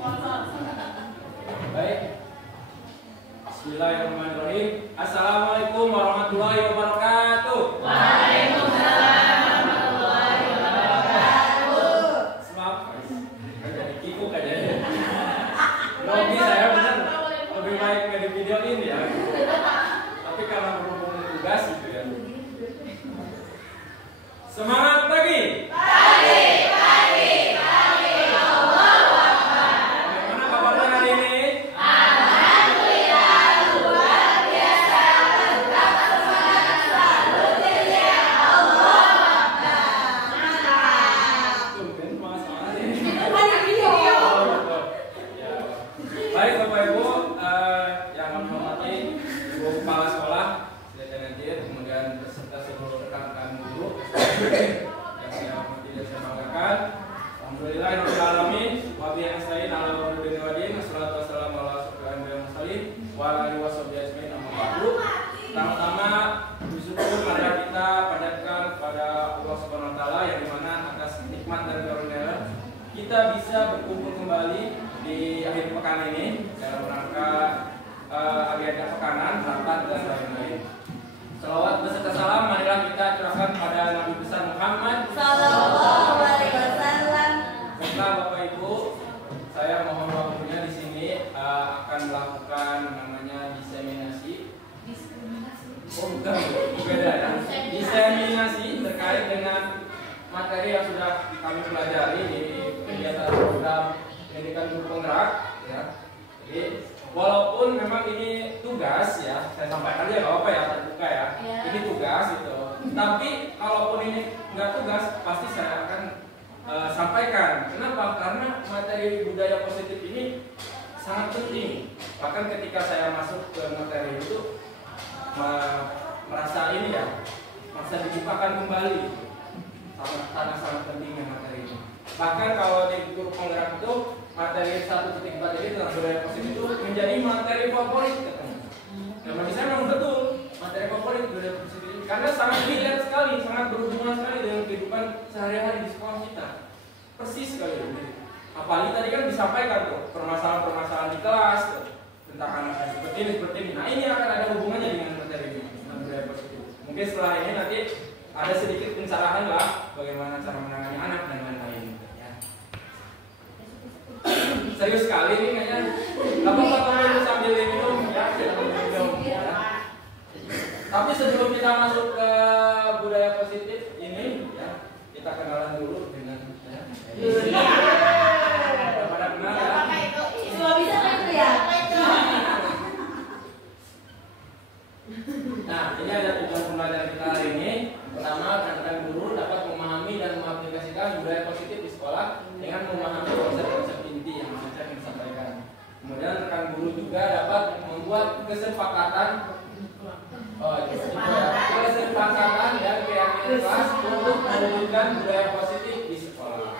Baik. Bismillahirrahmanirrahim. Assalamualaikum warahmatullahi wabarakatuh. Waalaikumsalam warahmatullahi wabarakatuh. Selamat. Jadi kikuk aja ya. Grogi saya benar. Lebih baik nggak di video ini ya. Tapi karena berhubung tugas gitu ya. Semangat pagi. Kita bisa berkumpul kembali di akhir pekan ini dalam rangka agenda pekanan, rapat dan lain-lain. Salawat beserta salam marilah kita curahkan pada Nabi besar Muhammad Sallallahu Alaihi Wasallam. Serta Bapak Ibu, saya mohon waktunya di sini akan melakukan namanya diseminasi. Oh bukan, beda ya. Diseminasi terkait dengan materi yang sudah kami pelajari di kegiatan program pendidikan guru penggerak ya. Jadi walaupun memang ini tugas ya, saya sampaikan aja nggak apa ya, terbuka ya. Ini tugas gitu. Tapi kalaupun ini nggak tugas, pasti saya akan sampaikan. Kenapa? Karena materi budaya positif ini sangat penting. Bahkan ketika saya masuk ke materi itu merasa ini ya, merasa dibukakan kembali. Sangat pentingnya materi ini. Bahkan kalau di guru penggerak itu materi 1.4 ini tentang budaya positif itu menjadi materi favorit katanya. Dan bagi saya memang betul materi favorit budaya positif ini karena sangat relate sekali, sangat berhubungan sekali dengan kehidupan sehari-hari di sekolah kita. Persis sekali. Apalagi tadi kan disampaikan tuh permasalahan-permasalahan di kelas tuh, tentang anak seperti ini. Nah ini akan ada hubungannya dengan materi ini tentang budaya positif. Mungkin setelah ini nanti ada sedikit pencerahan lah bagaimana cara menangani anak dan lain-lain ya. Serius sekali ini kayaknya. Apa-apa sambil minum ya, Tapi sebelum kita masuk ke budaya positif ini ya, kita kenalan dulu dengan ya. Pada kenal ya. Semua bisa kan itu ya? Nah, ini ada tujuan pembelajaran kita hari ini. Pertama, rekan-rekan guru dapat memahami dan mengaplikasikan budaya positif di sekolah dengan memahami konsep-konsep inti yang saya sampaikan. Kemudian rekan guru juga dapat membuat kesepakatan dan keyakinan kelas untuk mewujudkan budaya positif di sekolah.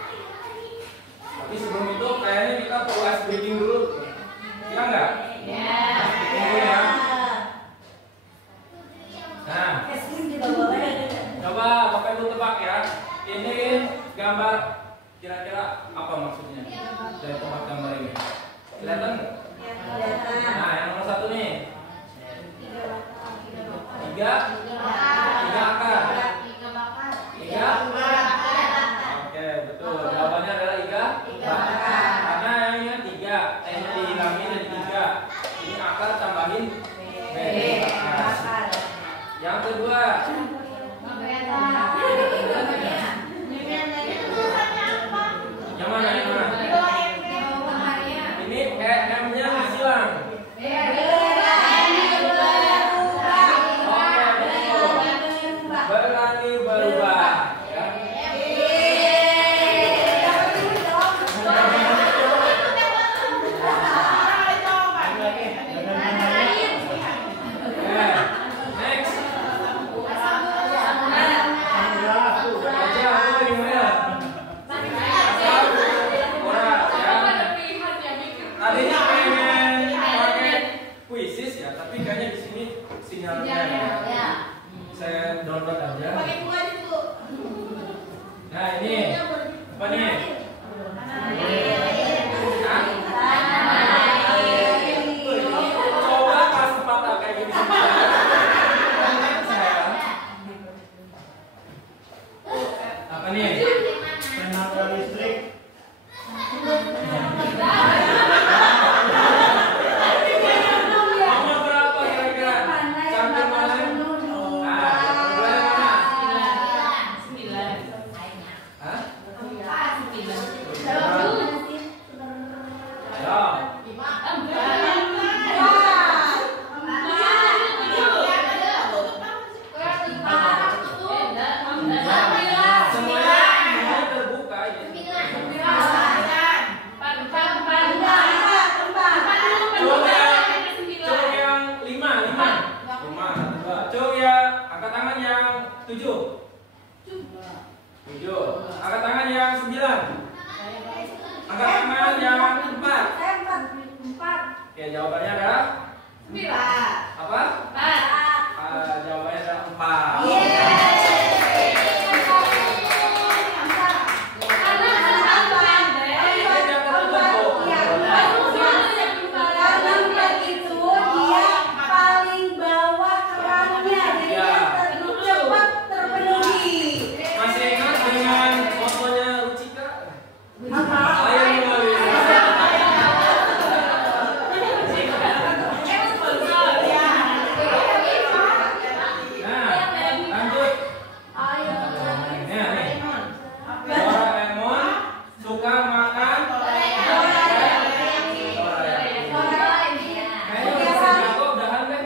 Tapi sebelum itu kayaknya kita perlu ice breaking dulu. Iya enggak? Ya. Nah, coba Bapak Ibu tebak ya. Ini gambar kira-kira apa maksudnya dari tebak gambar ini? Kelihatan? Nah, yang nomor 1 nih. 3 akar. 3 Oke, betul. Jawabannya adalah 3 bakar. Karena yang ini 3, T-nya dihilangin jadi 3. Ini akar tambahin B. Yang kedua, yang mana? Ini M-nya disilang. Berani berubah. Nah ini apa nih? 7? 7. Angkat tangan yang 9. Angkat tangan yang 4. Saya 4. Oke, jawabannya adalah 9. apa? 4. Jawabannya adalah 4. Masih ingat dengan motonya Rucika? Ayo mulai. Nah, lanjut. Doraemon suka makan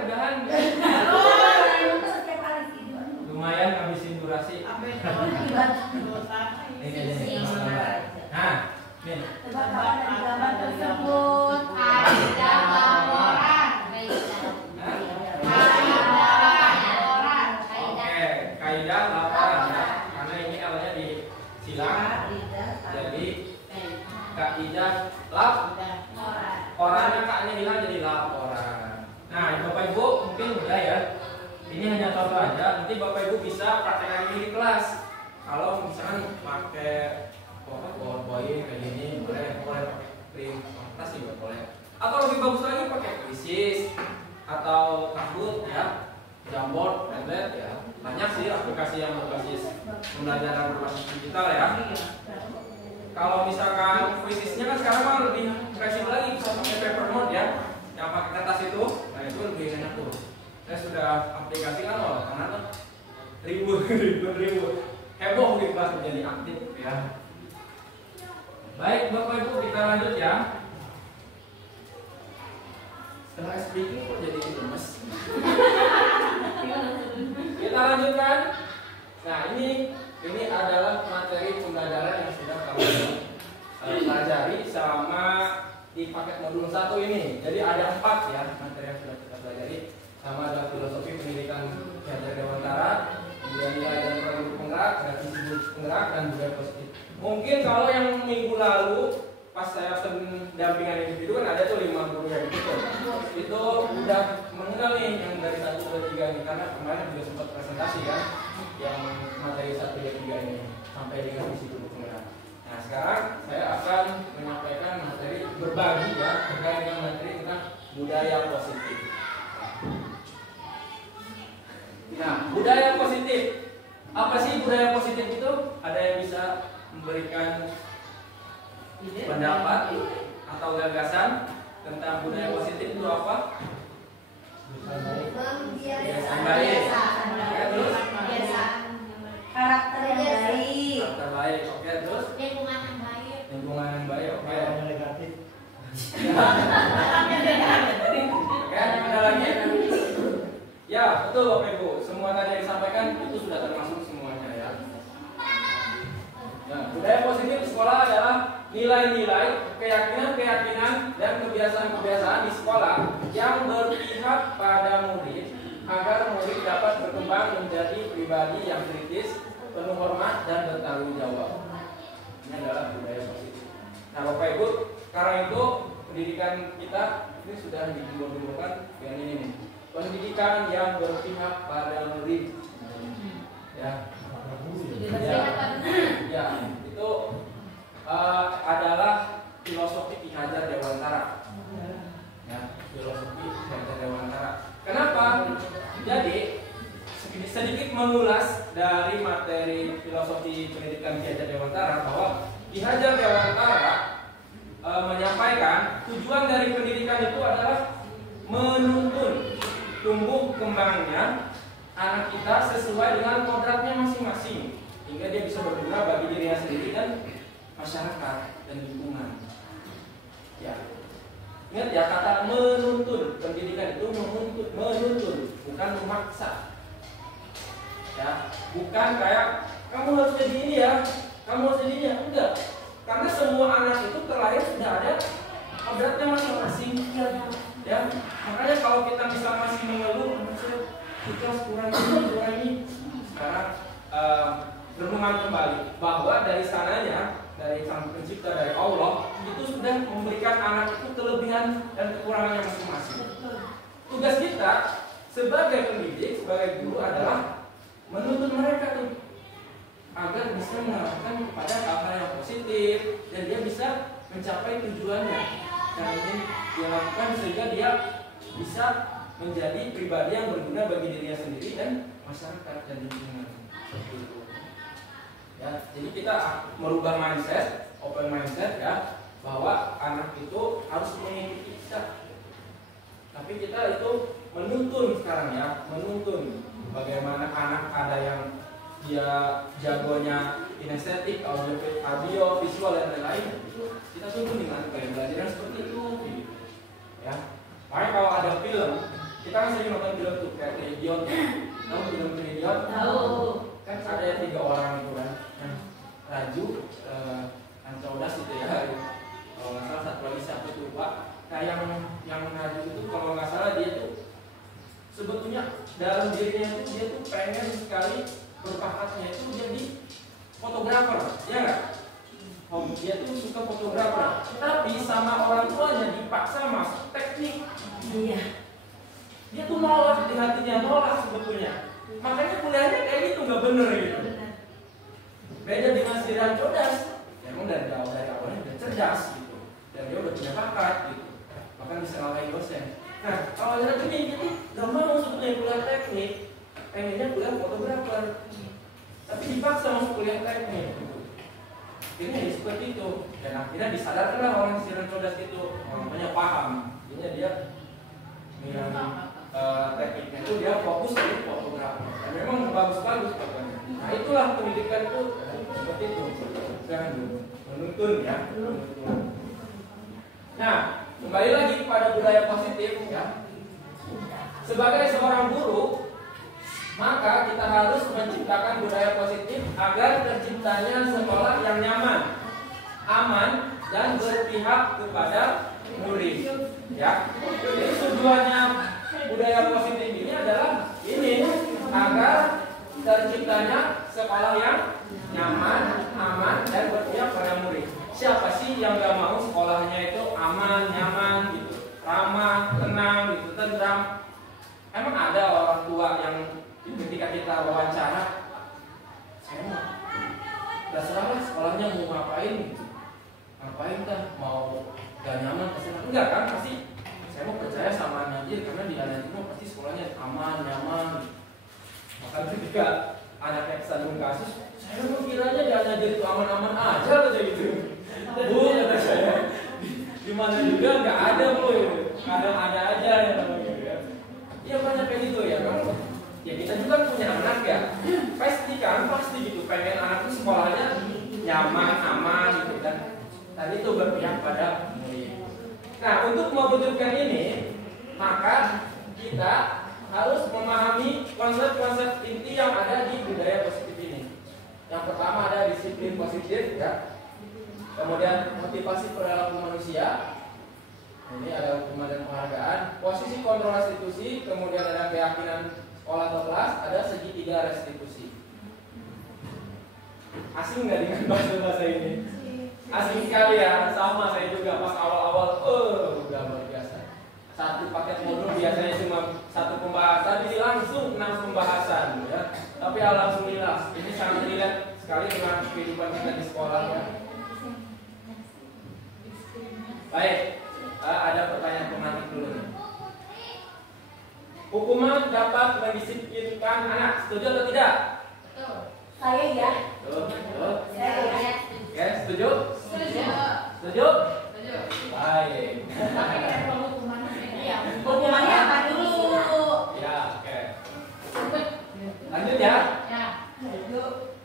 udahan. Lumayan ngabisin durasi. Nah, nih. Oke, kaidah laporan ya. Karena ini awalnya di silang. Jadi kaidah laporannya kaknya hilang jadi laporan. Nah, Bapak Ibu mungkin udah ya. Ini hanya contoh aja. Nanti Bapak Ibu bisa praktekkan ini di kelas. Kalau misalkan pakai PowerPoint kayak gini, boleh pakai print kertas juga boleh. Atau lebih bagus lagi pakai krisis atau Kahoot ya, Jamboard, Padlet ya. Banyak sih aplikasi yang berbasis pembelajaran berbasis digital ya. Kalau misalkan krisisnya kan sekarang mah lebih fleksibel lagi, bisa pakai paper note ya, yang pakai kertas itu, nah itu lebih enak tuh. Saya sudah aplikasikan loh, karena tuh ribu heboh di kelas menjadi aktif ya. Baik Bapak Ibu, kita lanjut ya. Setelah speaking kok jadi lemes. Kita lanjutkan. Nah ini adalah materi pembelajaran yang sudah kami pelajari selama di paket modul 1 ini. Jadi ada 4 ya materi yang sudah kita pelajari. Sama ada filosofi pendidikan Ki Hajar Dewantara, kemudian nilai dan peran guru penggerak, ada visi guru penggerak dan budaya positif. Mungkin kalau yang minggu lalu pas saya pendampingan individu kan ada tuh 5 guru yang itu udah mengenal nih yang dari 1 ke 3 ini, karena kemarin juga sempat presentasi kan yang materi 1 dan 3 ini sampai dengan visi guru penggerak. Nah sekarang saya akan menyampaikan materi berbagi ya terkait dengan materi tentang budaya positif. Nah, budaya positif. Apa sih budaya positif itu? Ada yang bisa memberikan pendapat atau gagasan tentang budaya positif itu apa? Kebiasaan baik. Terus? Karakter yang baik. Karakter baik. Oke, terus? Lingkungan yang baik. Lingkungan yang baik. Oke. Negatif. Oke, ada lagi? Ya, betul Bapak Ibu. Semua tadi yang disampaikan itu sudah termasuk semuanya ya. Nah, budaya positif di sekolah adalah nilai-nilai, keyakinan-keyakinan, dan kebiasaan-kebiasaan di sekolah yang berpihak pada murid agar murid dapat berkembang menjadi pribadi yang kritis, penuh hormat, dan bertanggung jawab. Ini adalah budaya positif. Nah, Bapak Ibu, karena itu pendidikan kita ini sudah ditimbukan dengan ini nih. Pendidikan yang berpihak pada murid, ya, itu adalah filosofi Ki Hajar Dewantara, ya, filosofi Ki Hajar Dewantara. Kenapa? Jadi sedikit mengulas dari materi filosofi pendidikan Ki Hajar Dewantara bahwa Ki Hajar Dewantara menyampaikan tujuan dari pendidikan itu adalah menuntun tumbuh kembangnya anak kita sesuai dengan kodratnya masing-masing hingga dia bisa berguna bagi dirinya sendiri dan masyarakat dan lingkungan. Ya, ingat ya kata menuntun, pendidikan itu menuntun, bukan memaksa. Ya, bukan kayak kamu harus jadi ini ya, kamu harus jadi ini ya, enggak. Karena semua anak itu terlahir sudah ada kodratnya masing-masing. Ya, makanya kalau kita bisa masih mengeluh, anak saya kurang ini, sekarang sekali bahwa dari sananya, dari Sang Pencipta, dari Allah itu sudah memberikan anak itu kelebihan dan kekurangannya masing-masing. Tugas kita sebagai pendidik, sebagai guru adalah menuntun mereka tuh agar bisa mengarahkan kepada hal-hal yang positif dan dia bisa mencapai tujuannya yang ingin dia lakukan sehingga dia bisa menjadi pribadi yang berguna bagi dirinya sendiri dan masyarakat dan lingkungan. Seperti itu. Ya, jadi kita merubah mindset, open mindset ya, bahwa anak itu harus mengikuti kita. Tapi kita itu menuntun sekarang ya, menuntun bagaimana anak ada yang dia jagonya kinestetik, audio, visual dan lain-lain. Kita tuntun dengan gaya belajar seperti itu. Ya, makanya kalau ada film, kita kan sering nonton film tuh kayak Idiot. Tahu film Idiot? Tahu. Kan ada 3 orang itu kan, Raju, Ancaudas itu ya. Kalau nggak salah satu lagi siapa tuh Pak. Nah yang Raju itu kalau nggak salah dia tuh sebetulnya dalam dirinya itu dia tuh pengen sekali berbakatnya itu jadi fotografer, ya nggak? Dia tuh suka fotografer, tapi sama orang tuanya dipaksa masuk teknik. Iya. Dia tuh nolak di hatinya, nolak sebetulnya. Makanya kuliahnya kayak gitu, nggak bener gitu. Beda dengan si Rancodas, memang dari awalnya udah cerdas gitu, dan dia udah punya bakat gitu, bahkan bisa ngalahin dosen. Nah, kalau yang ini dia tuh nggak mau sebetulnya kuliah teknik, pengennya kuliah fotografer, tapi dipaksa masuk kuliah teknik. Akhirnya seperti itu, dan akhirnya disadarkanlah orang si Rancodas itu, namanya paham, akhirnya dia yang tekniknya itu dia fokus di fotografi dan memang bagus-bagus pokoknya. Nah itulah pendidikan itu seperti itu, jangan menuntun ya. Nah kembali lagi kepada budaya positif ya. Sebagai seorang guru, maka kita harus menciptakan budaya positif agar terciptanya sekolah yang nyaman, aman dan berpihak kepada murid. Ya, jadi tujuannya budaya positif ini adalah ini agar terciptanya sekolah yang nyaman, aman dan berpihak pada murid. Siapa sih yang gak mau sekolahnya itu aman, nyaman gitu, ramah, tenang gitu, tentram? Emang ada orang tua yang ketika kita wawancara, saya mah terserah lah sekolahnya mau ngapain gitu, ngapain kan, mau gak nyaman terserah, enggak kan, pasti saya mau percaya sama Najir karena di Najir pasti sekolahnya aman, nyaman. Maka ketika anaknya kesandung kasus, saya mau kiranya di Najir itu aman-aman aja kata gitu. Bu kata saya, di mana juga nggak ada bu, kadang ada aja yang namanya ya. Iya banyak kayak gitu ya kan. Ya kita juga punya anak ya, pasti gitu pengen anak itu sekolahnya nyaman, aman gitu kan. Tadi itu berpihak pada murid. Nah, untuk mewujudkan ini, maka kita harus memahami konsep-konsep inti yang ada di budaya positif ini. Yang pertama ada disiplin positif, ya. Kemudian motivasi perilaku manusia. Ini ada hukuman dan penghargaan. Posisi kontrol restitusi, kemudian ada keyakinan sekolah atau kelas, ada segitiga restitusi. Asing nggak dengan bahasa ini? Asing sekali ya, sama saya juga pas awal-awal, udah luar biasa. Satu paket modul biasanya cuma 1 pembahasan, ini langsung 6 pembahasan ya. Tapi alhamdulillah, ini sangat relate sekali dengan kehidupan kita di sekolah ya. Baik, ada pertanyaan pemantik dulu nih. Hukuman dapat mendisiplinkan anak, setuju atau tidak? Saya ya. Betul. Saya ya. Oke, setuju? Setuju? Baik. Hukumannya apa dulu? Ya, oke. Lanjut ya.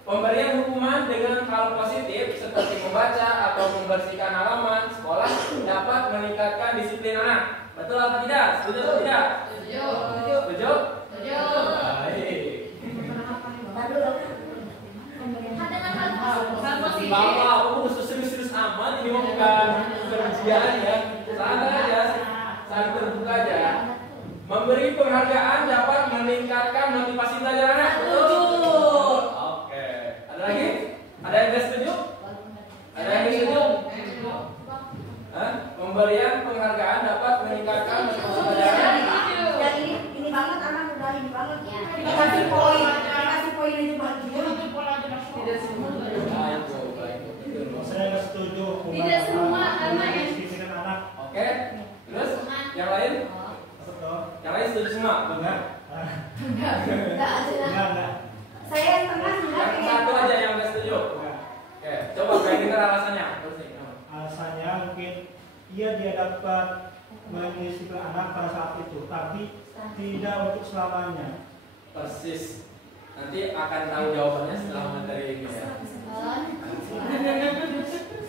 Pemberian hukuman dengan hal positif seperti membaca atau membersihkan halaman sekolah dapat meningkatkan disiplin anak. Betul atau tidak? Setuju atau tidak? Setuju? Baik. Bapak, kamu serius-serius amat, ini bukan ujian ya. Santai aja, saling terbuka aja. Memberi penghargaan dapat meningkatkan motivasi belajar anak. Betul. Oke. Ada lagi? dapat mengisi anak pada saat itu, tapi tidak untuk selamanya. Persis. Nanti akan tahu jawabannya setelah materi ini ya.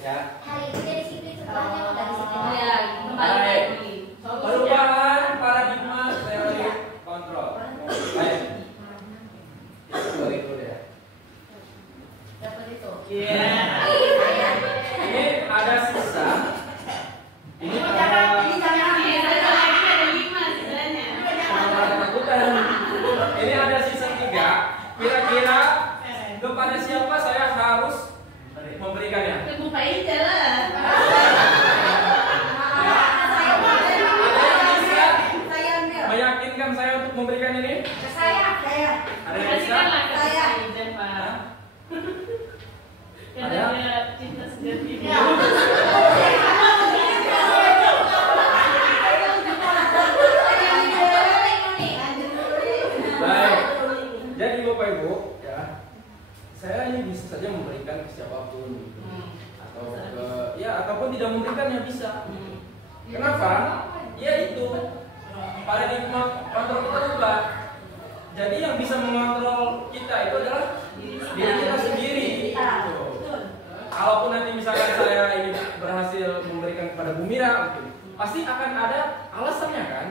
Ya. Hari ini disiplin setelahnya udah disiplin. Ya, kembali lagi. Perubahan paradigma teori kontrol. Baik. Kita kembali dulu ya. Dapat itu. Iya. Ini ada sisa. Ini ini ada sisa 3. Kira-kira kepada siapa saya harus memberikannya? Bukain jalan. Meyakinkan saya untuk memberikan ini? Saya. Ada yang bisa? Saya. Karena cinta sejati. Baik. Jadi Bapak Ibu, ya, saya ini bisa saja memberikan ke siapapun, gitu. Atau ke, ya ataupun tidak memberikannya bisa. Kenapa? Ya itu paradigma kontrol kita ubah. Jadi yang bisa mengontrol kita itu adalah diri kita sendiri. Gitu. Kalaupun nanti misalkan saya ini berhasil memberikan kepada Bu Mira, pasti akan ada alasannya kan?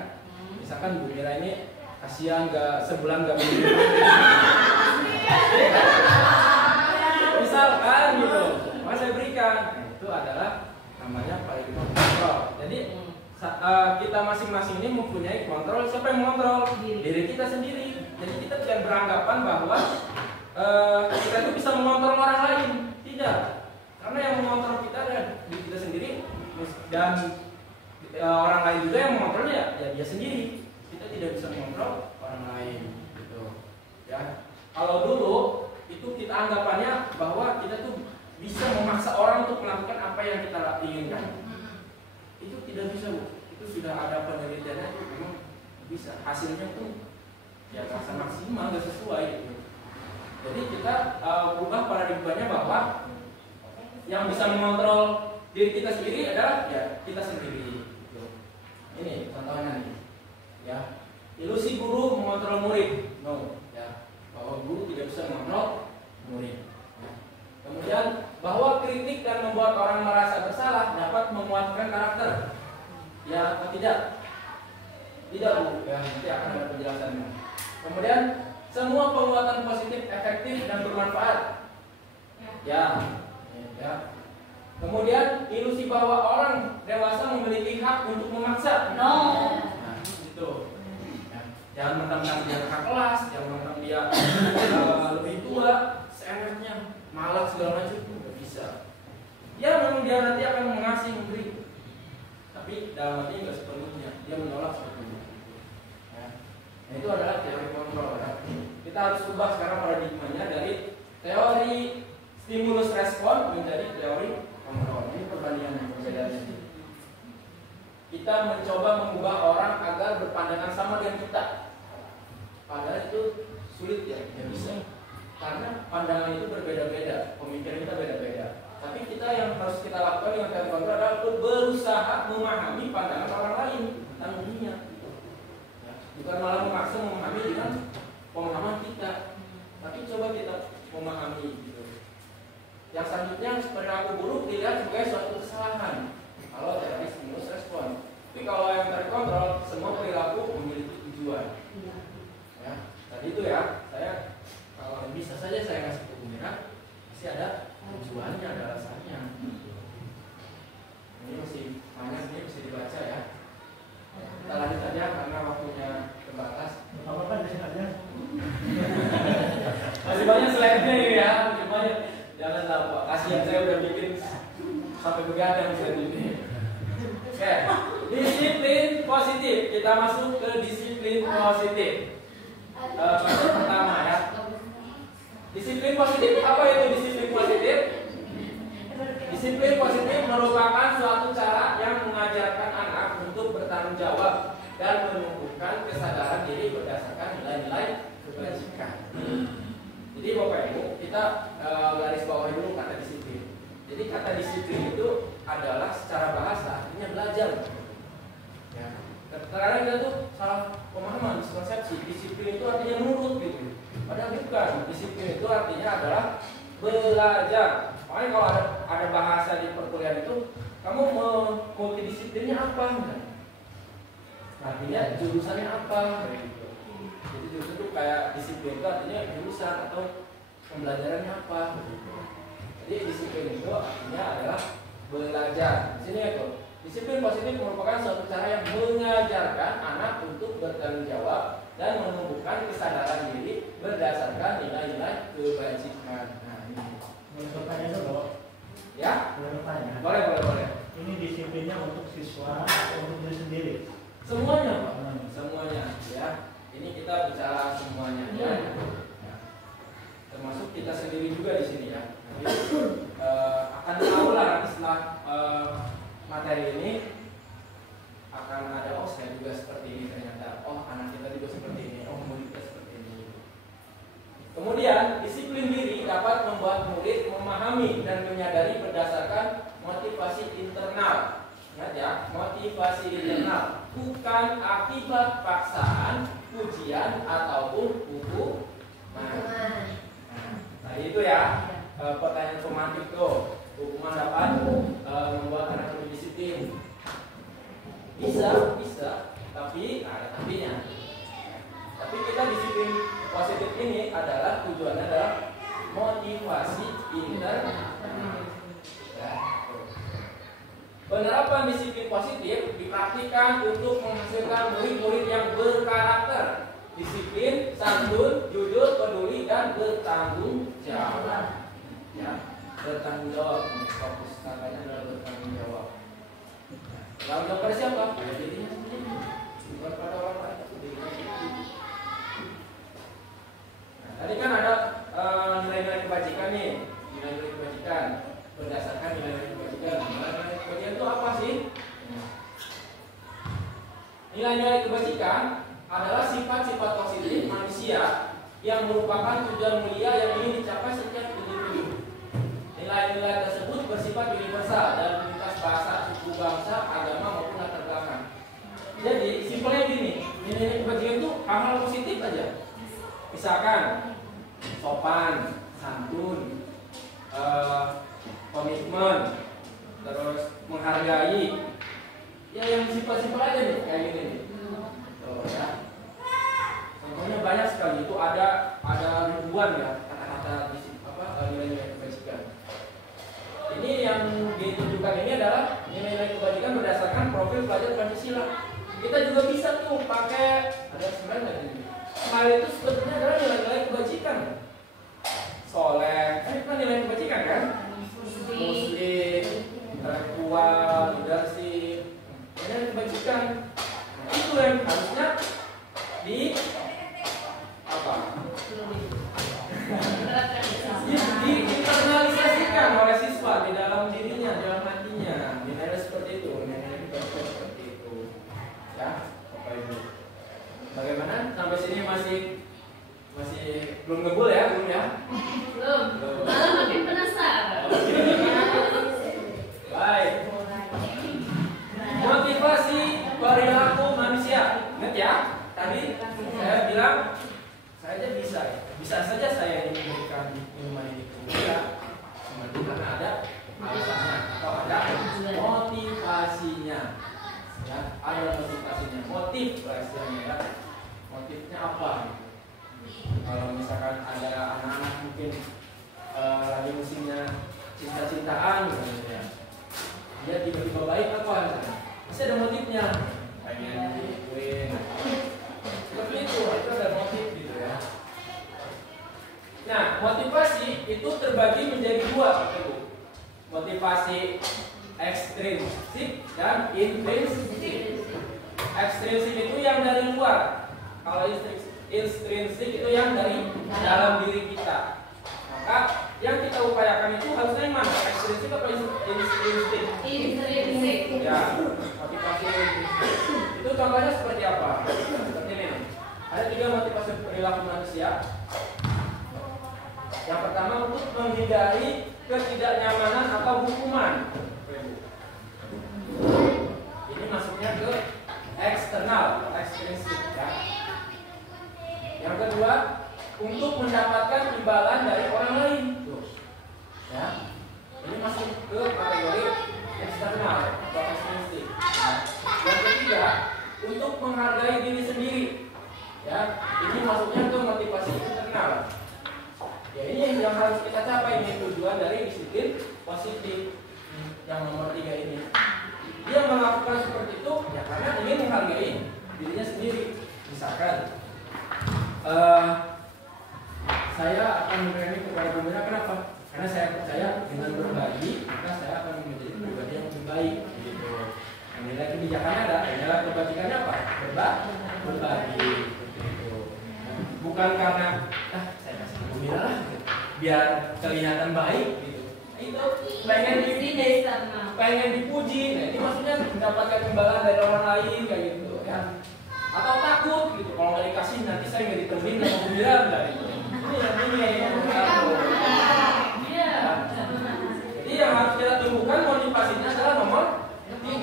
Misalkan Bu Mira ini kasihan gak sebulan gak beli. Misalkan gitu, maka saya berikan. Itu adalah namanya paradigma kontrol. Jadi kita masing-masing ini mempunyai kontrol. Siapa yang mengontrol? Diri kita sendiri. Jadi kita jangan beranggapan bahwa kita itu bisa mengontrol orang lain. Tidak. Karena yang mengontrol kita adalah diri kita sendiri, dan orang lain juga yang mengontrolnya ya dia sendiri. Kita tidak bisa mengontrol orang lain, gitu. Ya. Kalau dulu itu kita anggapannya bahwa kita tuh bisa memaksa orang untuk melakukan apa yang kita inginkan. Itu tidak bisa, Bu. Itu sudah ada penelitiannya, itu memang bisa. Hasilnya tuh ya rasa maksimal, gak sesuai gitu. Jadi kita berubah paradigmanya bahwa yang bisa mengontrol diri kita sendiri adalah ya kita sendiri. Gitu. Ini contohnya nih, ya ilusi guru mengontrol murid, no, ya bahwa guru tidak bisa mengontrol murid. Ya. Kemudian bahwa kritik dan membuat orang merasa bersalah dapat menguatkan karakter, ya atau tidak? Tidak, Bu. Ya nanti akan ada penjelasannya. Kemudian semua penguatan positif efektif dan bermanfaat. Ya. Ya. Kemudian ilusi bahwa orang dewasa memiliki hak untuk memaksa. No. Nah, itu. Ya. Jangan mentang-mentang dia kakak kelas, jangan mentang dia lebih tua, seenaknya, malas segala macam itu nggak bisa. Ya memang dia nanti akan mengasihi memberi, tapi dalam hati nggak sepenuhnya, dia menolak sepenuhnya. Ya. Nah, itu adalah teori kontrol. Ya. Kita harus ubah sekarang paradigmanya dari teori stimulus respon menjadi teori kontrol. Ini perbandingan perbedaannya. Kita mencoba mengubah orang agar berpandangan sama dengan kita. Padahal itu sulit ya, tidak bisa. Karena pandangan itu berbeda-beda, pemikiran kita beda-beda. Tapi kita yang harus kita lakukan dengan teori kontrol adalah berusaha memahami pandangan orang lain tentang dunia. Ya, bukan malah memaksa memahami dengan pemahaman kita, tapi coba kita memahami. Yang selanjutnya perilaku buruk dilihat sebagai suatu kesalahan kalau teori stimulus respon. Tapi kalau yang terkontrol, semua perilaku memiliki tujuan. Ya, tadi itu ya, saya kalau bisa saja saya kasih ke Bu Mira, pasti ada tujuannya, ada alasannya. Ini masih banyak, ini bisa dibaca ya. Kita lanjut aja karena waktunya terbatas. Apa-apa di sini aja. Masih banyak slide-nya ini ya, masih banyak. Jangan lupa, kasihan saya udah bikin sampai begadang slide ini. Oke, disiplin positif. Kita masuk ke disiplin positif. Pasal pertama ya. Disiplin positif, apa itu disiplin positif? Disiplin positif merupakan suatu cara yang mengajarkan anak untuk bertanggung jawab dan menumbuhkan kesadaran diri berdasarkan nilai-nilai kebajikan. Jadi Bapak Ibu, kita garis bawahi dulu kata disiplin. Jadi kata disiplin itu adalah secara bahasa artinya belajar. Kadang kita tuh salah pemahaman, miskonsepsi. Disiplin itu artinya nurut gitu. Padahal bukan. Disiplin itu artinya adalah belajar. Makanya kalau ada bahasa di perkuliahan itu, kamu mau multidisiplinnya apa? Artinya jurusannya apa? Gitu. Jadi jurusan itu kayak disiplin itu artinya jurusan atau pembelajarannya apa? Jadi disiplin itu artinya adalah belajar. Di sini itu disiplin positif merupakan suatu cara yang mengajarkan anak untuk bertanggung jawab dan menumbuhkan kesadaran diri berdasarkan nilai-nilai kebajikan. Nah, ini. Boleh bertanya dulu? Ya? Boleh bertanya? Boleh. Ini disiplinnya untuk siswa atau untuk diri sendiri? Semuanya, Pak. Semuanya, ya. Ini kita bicara semuanya, ya. Ya. Termasuk kita sendiri juga di sini, ya. Nanti akan tahu lah nanti setelah materi ini akan ada, oh saya juga seperti ini ternyata, oh anak kita juga seperti ini, oh murid kita seperti ini. Kemudian disiplin diri dapat membuat murid memahami dan menyadari berdasarkan motivasi internal. Ingat ya, motivasi internal, bukan akibat paksaan, pujian ataupun hukuman. Nah itu ya pertanyaan pemantik tuh. Hukuman dapat membuat anak lebih disiplin. Bisa, tapi ada tapinya. Tapi kita disiplin positif ini adalah tujuannya adalah motivasi internal. Ya. Penerapan disiplin positif dipraktikkan untuk menghasilkan murid-murid yang berkarakter, disiplin, santun, jujur, peduli, dan bertanggung jawab. Ya. Bertanggung jawab, fokus katanya adalah bertanggung jawab. Tanggung jawab pada siapa? Pada dirinya sendiri, bukan pada orang lain. Nah, tadi kan ada nilai-nilai kebajikan nih, nilai-nilai kebajikan berdasarkan nilai-nilai kebajikan. Nilai-nilai kebajikan itu apa sih? Nilai-nilai kebajikan adalah sifat-sifat positif manusia yang merupakan tujuan mulia yang ingin dicapai setiap individu. Nilai-nilai tersebut bersifat universal dan lintas bahasa, suku, bangsa, agama maupun latar belakang. Jadi simpelnya gini, nilai-nilai kebajikan itu hal-hal positif aja. Misalkan sopan, santun, komitmen, terus menghargai. Ya yang simpel-simpel aja nih, kayak gini nih. Tuh, ya. Contohnya banyak sekali, itu ada ribuan ya kata-kata nilai-nilai kebajikan. Ini yang ditunjukkan ini adalah nilai-nilai kebajikan berdasarkan profil pelajar Pancasila. Kita juga bisa tuh pakai ada smile ini. Smile itu sebetulnya adalah nilai-nilai kebajikan. Soleh, itu kan nilai kebajikan kan? Muslim, intelektual, leadership, nilai kebajikan. Nah, itu yang harusnya diinternalisasikan oleh siswa di dalam dirinya, dalam hatinya. Nilai seperti itu, nilai seperti itu. Ya, Bapak Ibu. Bagaimana? Sampai sini masih belum ngebul ya, belum ya? Belum. Malah makin penasaran. Baik. Motivasi perilaku manusia. Ingat ya, tadi saya bilang saya aja bisa saja saya ini memberikan minuman ini bisa, cuma karena ada alasannya atau ada motivasinya. Ya, ada motivasinya. Motif bahasanya ya. Motifnya apa? Kalau misalkan ada anak-anak mungkin lagi musimnya cinta-cintaan gitu ya. Dia tiba-tiba baik apa misalnya? Pasti ada motifnya. Pengen win. Seperti itu ada motif gitu ya. Nah, motivasi itu terbagi menjadi dua, Ibu. Motivasi ekstrinsik dan intrinsik. Ekstrinsik itu yang dari luar. Kalau intrinsik itu yang dari dalam diri kita. Maka yang kita upayakan itu harusnya yang mana? Ekstrinsik atau intrinsik? Intrinsik. Ya, motivasi intrinsik. Itu contohnya seperti apa? Seperti ini. Ada 3 motivasi perilaku manusia. Yang pertama untuk menghindari ketidaknyamanan atau hukuman. Ini masuknya ke eksternal, ekstrinsik ya. Yang kedua, untuk mendapatkan imbalan dari orang lain. Tuh. Ya. Ini masuk ke kategori eksternal atau ekstrinsik. Ya. Yang ketiga, untuk menghargai diri sendiri. Ya, ini masuknya ke motivasi internal. Ya, ini yang harus kita capai, ini tujuan dari disiplin positif. Yang nomor 3 ini. Dia melakukan seperti itu ya karena ingin menghargai dirinya sendiri. Misalkan saya akan memberikan kepada pemirsa, kenapa? Karena saya percaya dengan berbagi maka saya akan menjadi pribadi yang lebih baik. Gitu. Nah, nilai kebijakannya ada, nilai kebajikannya apa? Berbagi. Gitu. Bukan karena saya kasih pemirsa lah, biar kelihatan baik. Gitu. Nah, itu pengen dipuji. Nah, ini maksudnya mendapatkan imbalan dari orang lain kayak gitu ya. Atau takut gitu kalau nggak dikasih nanti saya nggak ditemuin sama pemirsa dari ini yang jadi yang harus kita tumbuhkan motivasinya adalah nomor 3.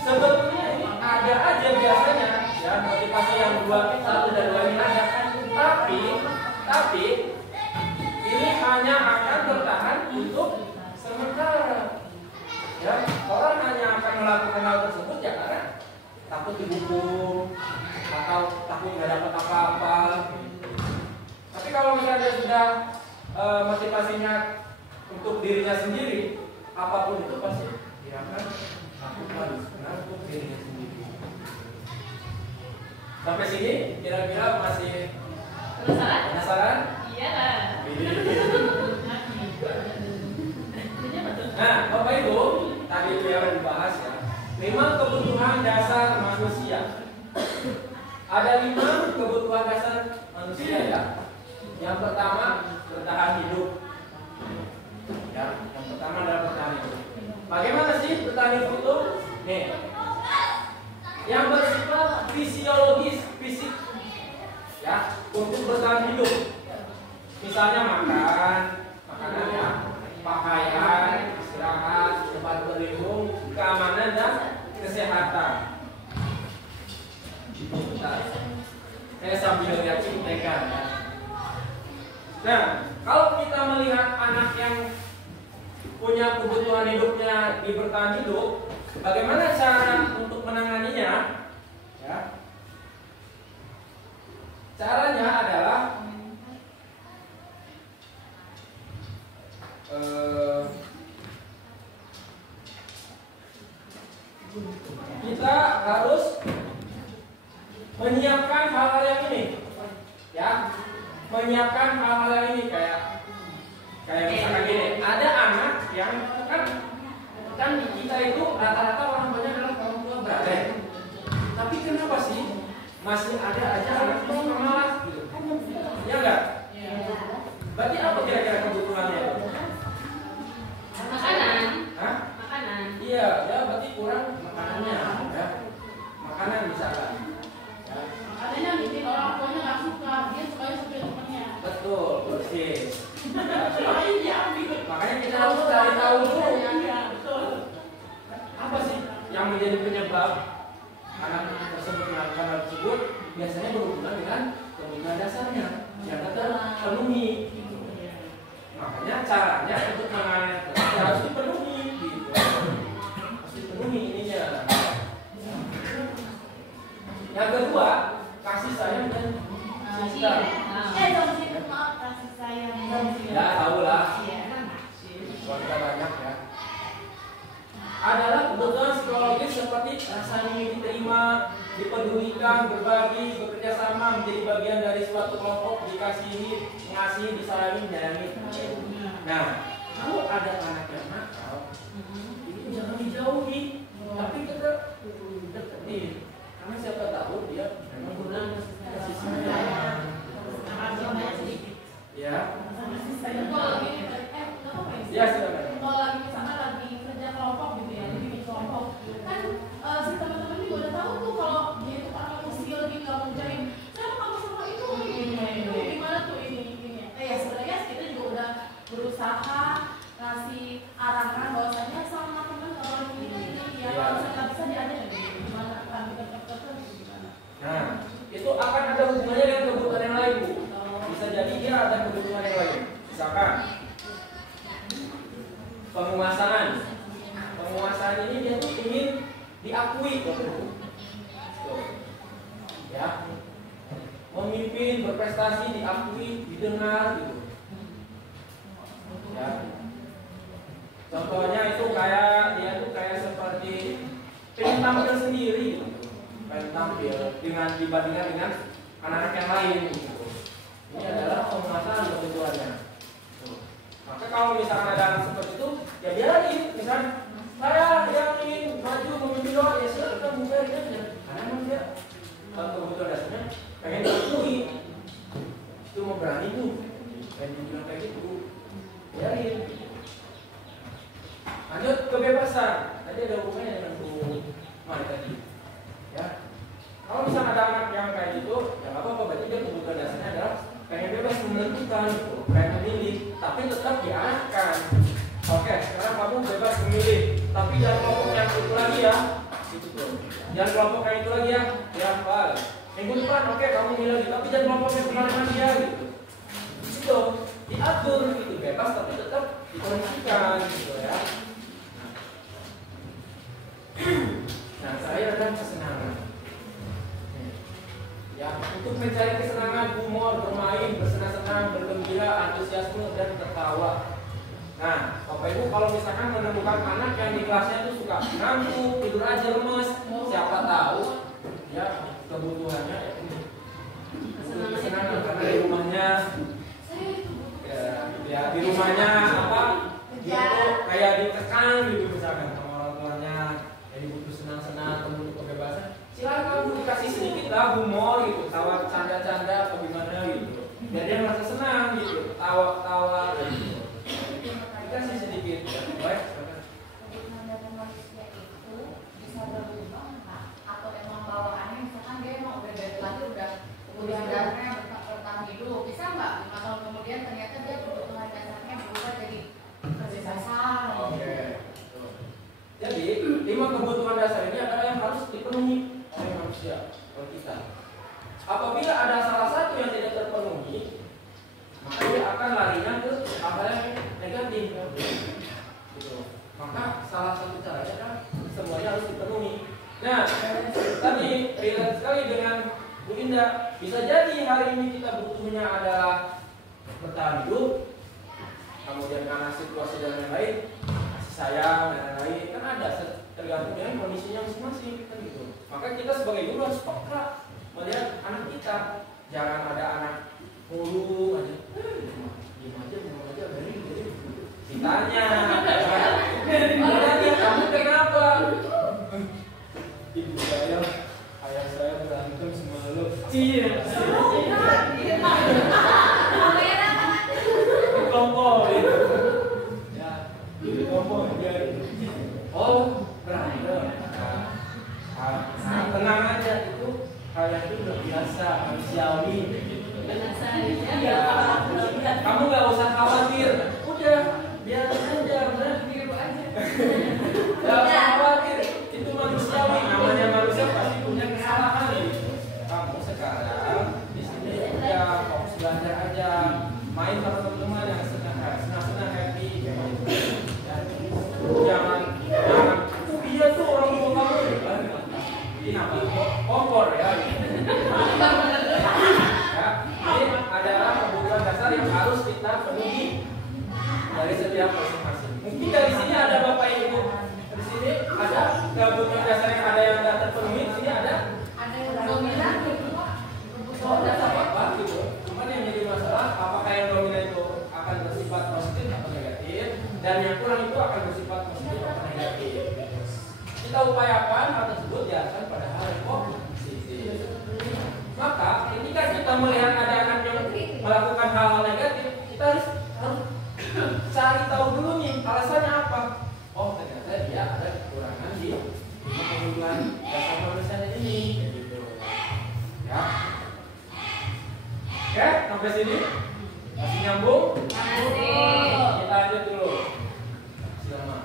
Sebetulnya ini ada aja biasanya ya motivasi yang 1 dan 2 ini ada, tapi ini hanya akan bertahan untuk sementara. Ya, orang hanya akan melakukan hal tersebut ya karena takut dihukum atau takut nggak dapat apa-apa. Tapi kalau misalnya dia sudah motivasinya untuk dirinya sendiri, apapun itu pasti dia akan lakukan untuk dirinya sendiri. Sampai sini kira-kira masih penasaran? Iya. Nah, Bapak Ibu, tadi yang dibahas ya, 5 kebutuhan dasar manusia. Ada 5 kebutuhan dasar manusia ya. Yang pertama bertahan hidup. Ya, yang pertama adalah bertahan hidup. Bagaimana sih bertahan hidup itu? Nih, yang bersifat fisiologis, fisik, ya, untuk bertahan hidup. Misalnya makanan ya, pakaian, istirahat, tempat berlindung, keamanan dan kesehatan. Saya sambil lihat cintekan. Nah, kalau kita melihat anak yang punya kebutuhan hidupnya di bertahan hidup, bagaimana cara untuk menanganinya? Ya. Caranya adalah kita harus menyiapkan hal-hal yang ini, ya, menyiapkan hal-hal yang ini kayak misalkan gini, ada anak yang kan kita itu rata-rata orang banyak adalah orang tua berada, tapi kenapa sih masih ada aja anak yang suka malas gitu, ya enggak? Berarti apa kira-kira kebutuhannya? Makanan. Hah? Makanan. Iya, ya berarti kurang makanannya, ya. Makanan misalkan. Ya. Makanannya bikin orang tuanya nggak suka, dia sukanya suka temennya. Betul, persis. Iya, Makanya kita harus cari tahu dulu. Apa sih yang menjadi penyebab anak tersebut melakukan hal tersebut? Biasanya berhubungan dengan kebutuhan dasarnya yang terpenuhi. Makanya caranya untuk menangani harus dipenuhi, gitu. Harus dipenuhi ininya. Yang kedua, kasih sayang dan cinta. Maaf, kasih sayang. Ya tahu lah. Keluarga banyak ya. Adalah kebutuhan psikologis seperti rasa ingin diterima, dipedulikan, berbagi, bekerja sama, menjadi bagian dari suatu kelompok, dikasihi, mengasihi, disayangi, menyayangi. Nah, kalau ada anak yang nakal, ini jangan dijauhi, tapi kita deketin. Karena siapa tahu dia memang guna kasih sayang. Ya. Ya, silakan. Kalau lagi misalkan lagi kerja kelompok gitu ya, jadi bikin kelompok, kan si teman-teman juga udah tahu tuh kalau dia itu orang yang usia lagi nggak mau jahit. Kenapa kamu sama itu? Gimana tuh ini? Ya sebenarnya kita juga udah berusaha ngasih arahan bahwasanya sama teman kalau ini ya kalau nggak bisa diajarin. dia ada kebutuhan yang lain. Misalkan penguasaan. Penguasaan ini dia tuh ingin diakui, ya, memimpin, berprestasi, diakui, didengar, gitu. Ya. Contohnya itu kayak dia tuh kayak seperti pengen tampil sendiri, gitu. Pengen tampil dengan dibandingkan dengan anak-anak yang lain, gitu. Ini adalah penguasaan kebutuhannya. Maka kalau misalnya ada anak seperti itu, ya biarin, misalnya saya yang ingin maju memimpin doa, ya silakan buka aja. Karena memang dia kebutuhan dasarnya pengen diakui, itu mau berani tuh, pengen dibilang kayak gitu, biarin. Lanjut kebebasan, tadi ada hubungannya dengan Bu Mari tadi, ya. Kalau misalnya ada anak yang kayak gitu, ya nggak apa-apa, berarti dia kebutuhan dasarnya adalah pengen bebas menentukan, gitu, pengen memilih, tapi tetap diarahkan. Oke, sekarang kamu bebas memilih, tapi jangan kelompok yang itu lagi ya. Itu tuh. Jangan kelompok yang itu lagi ya. Ya, Pak. Minggu depan oke kamu milih lagi, tapi jangan kelompok yang kemarin ya gitu. Itu diatur gitu, bebas tapi tetap dikondisikan gitu ya. Nah, saya ada kesenangan. Ya, untuk mencari kesenangan, humor, bermain, bersenang-senang, bergembira, antusiasme dan tertawa. Nah, Bapak Ibu kalau misalkan menemukan anak yang di kelasnya itu suka ngantuk, tidur aja lemes, siapa tahu ya kebutuhannya kesenangan karena di rumahnya ya di rumahnya apa gitu kayak ditekan gitu misalkan sama orang tuanya, jadi butuh senang-senang, butuh kebebasan. Silakan dikasih sedikit lah humor gitu, tawa canda-canda atau gimana gitu, biar dia merasa senang gitu, tawa-tawa gitu. Kasih sedikit, baik. Kebutuhan manusia itu bisa berubah nggak? Atau emang bawaannya misalkan dia emang udah dari lahir udah kebutuhan dasarnya bertahan hidup, bisa nggak 5 tahun kemudian ternyata dia kebutuhan dasarnya berubah jadi kebebasan? Oke. Jadi 5 kebutuhan dasar ini adalah yang harus dipenuhi oleh manusia, oleh kita. Apabila ada salah satu yang tidak terpenuhi, maka dia akan larinya ke hal yang negatif, gitu. Maka salah satu caranya kan semuanya harus dipenuhi. Nah, tadi relate sekali dengan Bu Indah. Bisa jadi hari ini kita butuhnya adalah bertahan hidup, kemudian karena situasi dan lain-lain, kasih sayang dan lain-lain, kan ada tergantung dengan kondisinya masing-masing, kan gitu. Maka kita sebagai guru harus peka melihat anak kita, jangan ada anak mulu aja, gimana aja, dari ditanya, dia kamu kenapa? Ibu saya, ayah saya berantem semalam. Iya. Dikompol itu, ya, dikompol dia. Oh, berantem. Tenang aja itu, kalian itu udah biasa manusiawi. Ya, kamu nggak usah khawatir, udah biar aja, benar diri aja. Nggak usah khawatir, itu manusiawi, namanya manusia pasti punya kesalahan. Kamu sekarang di sini udah fokus belajar aja, main sama teman-teman yang senang-senang happy. Jangan, iya tuh orang tua kamu, ini apa? Kompor ya. Ini adalah kebutuhan dasar yang harus kita penuhi dari setiap masing-masing. Mungkin dari sini ada Bapak Ibu, di sini ada kebutuhan dasar yang ada yang tidak terpenuhi, di sini ada yang dominan gitu. tidak apa-apa gitu. Cuman yang jadi masalah apakah yang dominan itu akan bersifat positif atau negatif, dan yang kurang itu akan bersifat positif atau negatif. Kita upayakan hal tersebut diarahkan pada hal yang positif. Maka ketika kita melihat ada anak yang melakukan hal-hal negatif, kita harus cari tahu dulu nih alasannya apa. Oh, ternyata dia ada kekurangan di kebutuhan dasar manusia ini, gitu. Ya. Oke, sampai sini masih nyambung? Kita lanjut dulu. Selamat.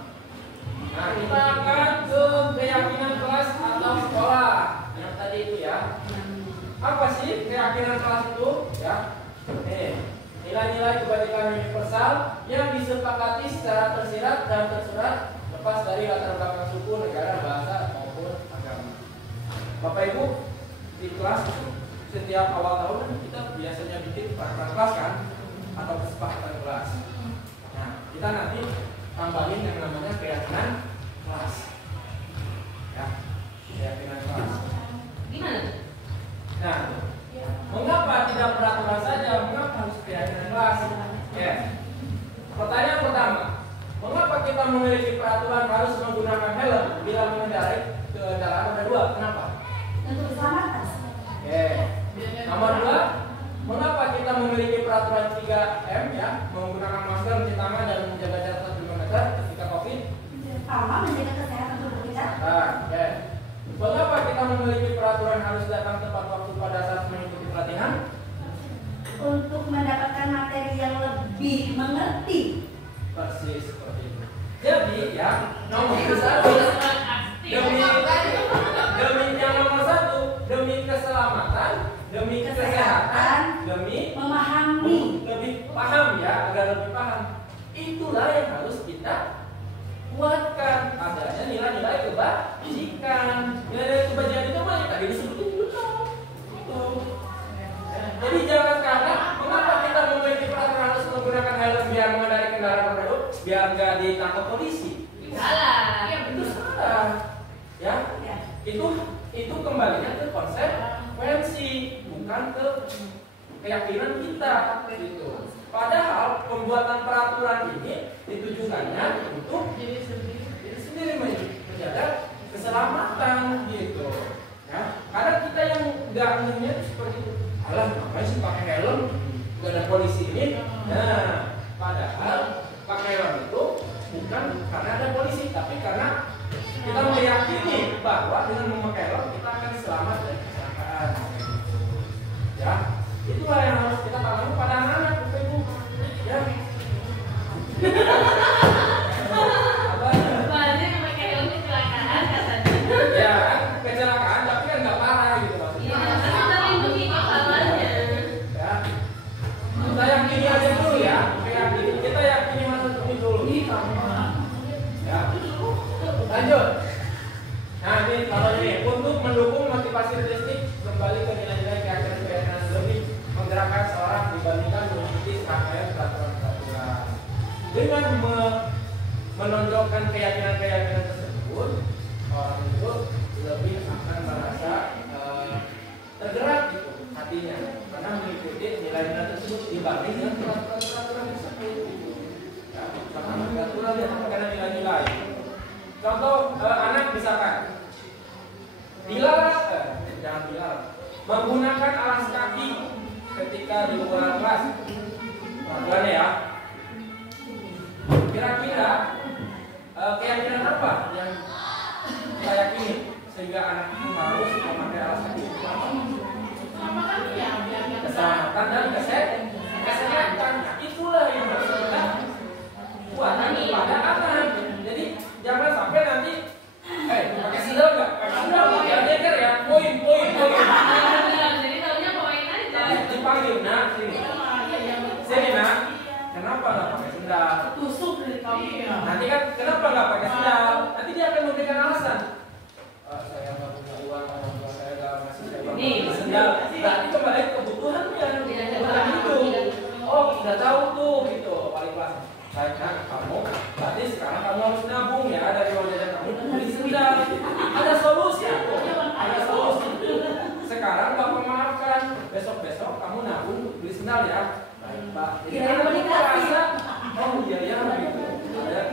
Nah, kita akan ke keyakinan kelas atau sekolah. Yang tadi itu ya. Apa sih keyakinan kelas itu? Ya. nilai kebajikan universal yang disepakati secara tersirat dan tersurat lepas dari latar belakang suku, negara, bahasa maupun agama. Bapak Ibu, di kelas setiap awal tahun kan kita biasanya bikin peraturan kelas kan, atau kesepakatan kelas. Nah, kita nanti tambahin yang namanya keyakinan kelas. Ya, keyakinan kelas. Gimana? Nah, mengapa tidak peraturan saja? Mengapa harus keyakinan kelas? Ya. Pertanyaan pertama, mengapa kita memiliki peraturan harus menggunakan helm bila mengendarai kendaraan roda 2? Kenapa? Untuk keselamatan. Oke. Nomor 2, mengapa kita memiliki peraturan 3M ya, menggunakan masker, mencuci tangan dan menjaga jarak 1 meter ketika Covid? Pertama, menjaga kesehatan tubuh kita. Nah, oke. Mengapa kita memiliki peraturan harus datang tepat waktu pada saat mengikuti pelatihan? Untuk mendapatkan materi yang lebih mengerti. Persis seperti itu. Jadi ya, nomor 1 demi yang nomor 1 demi keselamatan, demi kesehatan, demi memahami, lebih paham ya, agar lebih paham. Itulah yang harus kita kuatkan, adanya nilai-nilai kebajikan. Nilai-nilai kebajikan itu mah tadi disebutin dulu. Itu. Jadi jangan karena mengapa kita memiliki peraturan harus menggunakan helm biar mengendarai kendaraan roda 2 biar nggak ditangkap polisi. Salah. Iya, itu salah. Ya, itu kembalinya ke konsekuensi, bukan ke keyakinan kita. Gitu. Padahal pembuatan peraturan ini ditujukannya untuk diri sendiri menjaga keselamatan gitu. Ya, karena kita yang nggak ngehnya seperti itu. Alah, ngapain sih pakai helm? Nggak ada polisi ini. Nah, padahal pakai helm itu bukan karena ada polisi, tapi karena kita meyakini bahwa dengan memakai helm kita akan selamat dari kecelakaan. Ya, itulah yang harus kita tanamkan pada anak-anak, Bapak Ibu. Ya. Soalnya pakai helm kecelakaan katanya. Ya, kecelakaan tapi kan nggak parah gitu maksudnya. Iya, kan terlindungi kepalanya. Ya. Kita yakini aja dulu ya. Kita yakini masa ini dulu. Ya. Lanjut. Nah, ini kalau ini untuk mendukung motivasi listrik kembali ke nilai-nilai keyakinan lebih menggerakkan seorang dibandingkan mengikuti serangkaian peraturan-peraturan. Dengan menonjolkan keyakinan-keyakinan tersebut, orang itu lebih akan merasa tergerak gitu hatinya karena mengikuti nilai-nilai tersebut dibanding dengan peraturan-peraturan tersebut. Ya, karena peraturan yang karena nilai-nilai. Contoh anak misalkan dilarang, jangan dilarang, menggunakan alas kaki ketika di luar kelas. Peraturannya ya. Kira-kira keyakinan apa yang saya yakini sehingga anak itu harus memakai alas kaki? Keselamatan dan kesehatan. Itulah yang harus kita kuatkan kepada anak. Jadi jangan sampai nanti pakai sandal nggak? Pakai sandal ya deker ya, poin. Jadi tahunya poin aja. Dipanggil nak sini nak. Kenapa nggak pakai sandal? Tusuk dari kami ya. Nanti kan kenapa nggak pakai sandal? Nanti dia akan memberikan alasan. Saya nggak punya uang, orang tua saya nggak ngasih saya uang. Nih, Sandal. Berarti kembali ke kebutuhannya. Bukan itu. Oh, sudah tahu tuh gitu. Paling kelas. Baik nak, kamu. Berarti sekarang kamu harus nabung ya dari uang jajan kamu untuk beli sandal. Ada solusi kok. Ada solusi. Sekarang bapak maafkan. Besok kamu nabung untuk beli sandal ya. Baik pak. Jadi kamu merasa, oh iya gitu. Ya.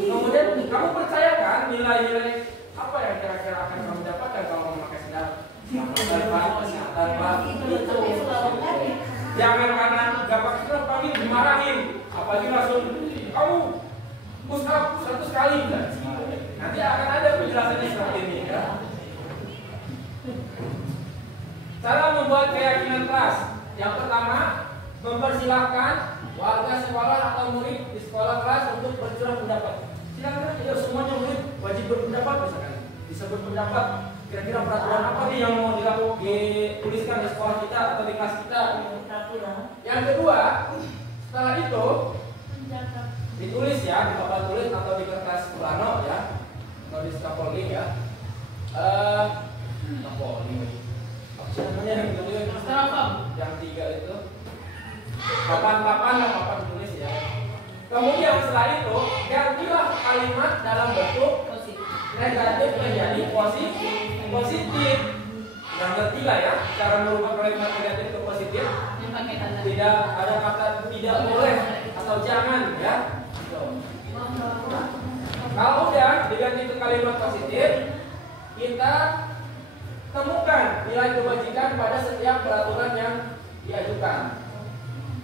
Kemudian kamu percaya kan nilai-nilai apa yang kira-kira akan kamu dapatkan kalau memakai sandal? Keselamatan pak, kesehatan pak. Itu. Jangan karena gak pakai sandal kami dimarahin. Apalagi langsung kamu push up 100 kali kan? Nanti akan ada penjelasannya seperti ini ya. Cara membuat keyakinan kelas. Yang pertama, mempersilahkan warga sekolah atau murid di sekolah kelas untuk bercurah pendapat. Silakan ayo semuanya murid wajib berpendapat misalkan. Bisa berpendapat kira-kira peraturan apa nih yang mau dituliskan di sekolah kita atau di kelas kita. Yang kedua, setelah itu ditulis ya di papan tulis atau di kertas plano ya, atau di scaffolding ya. Scaffolding apa sih namanya yang itu yang 3 itu papan tulis ya. Kemudian setelah itu gantilah kalimat dalam bentuk negatif menjadi positif. Yang ketiga ya, cara merubah kalimat negatif ke positif. Tidak ada kata tidak boleh atau jangan ya. Kalau udah diganti ke kalimat positif, kita temukan nilai kebajikan pada setiap peraturan yang diajukan.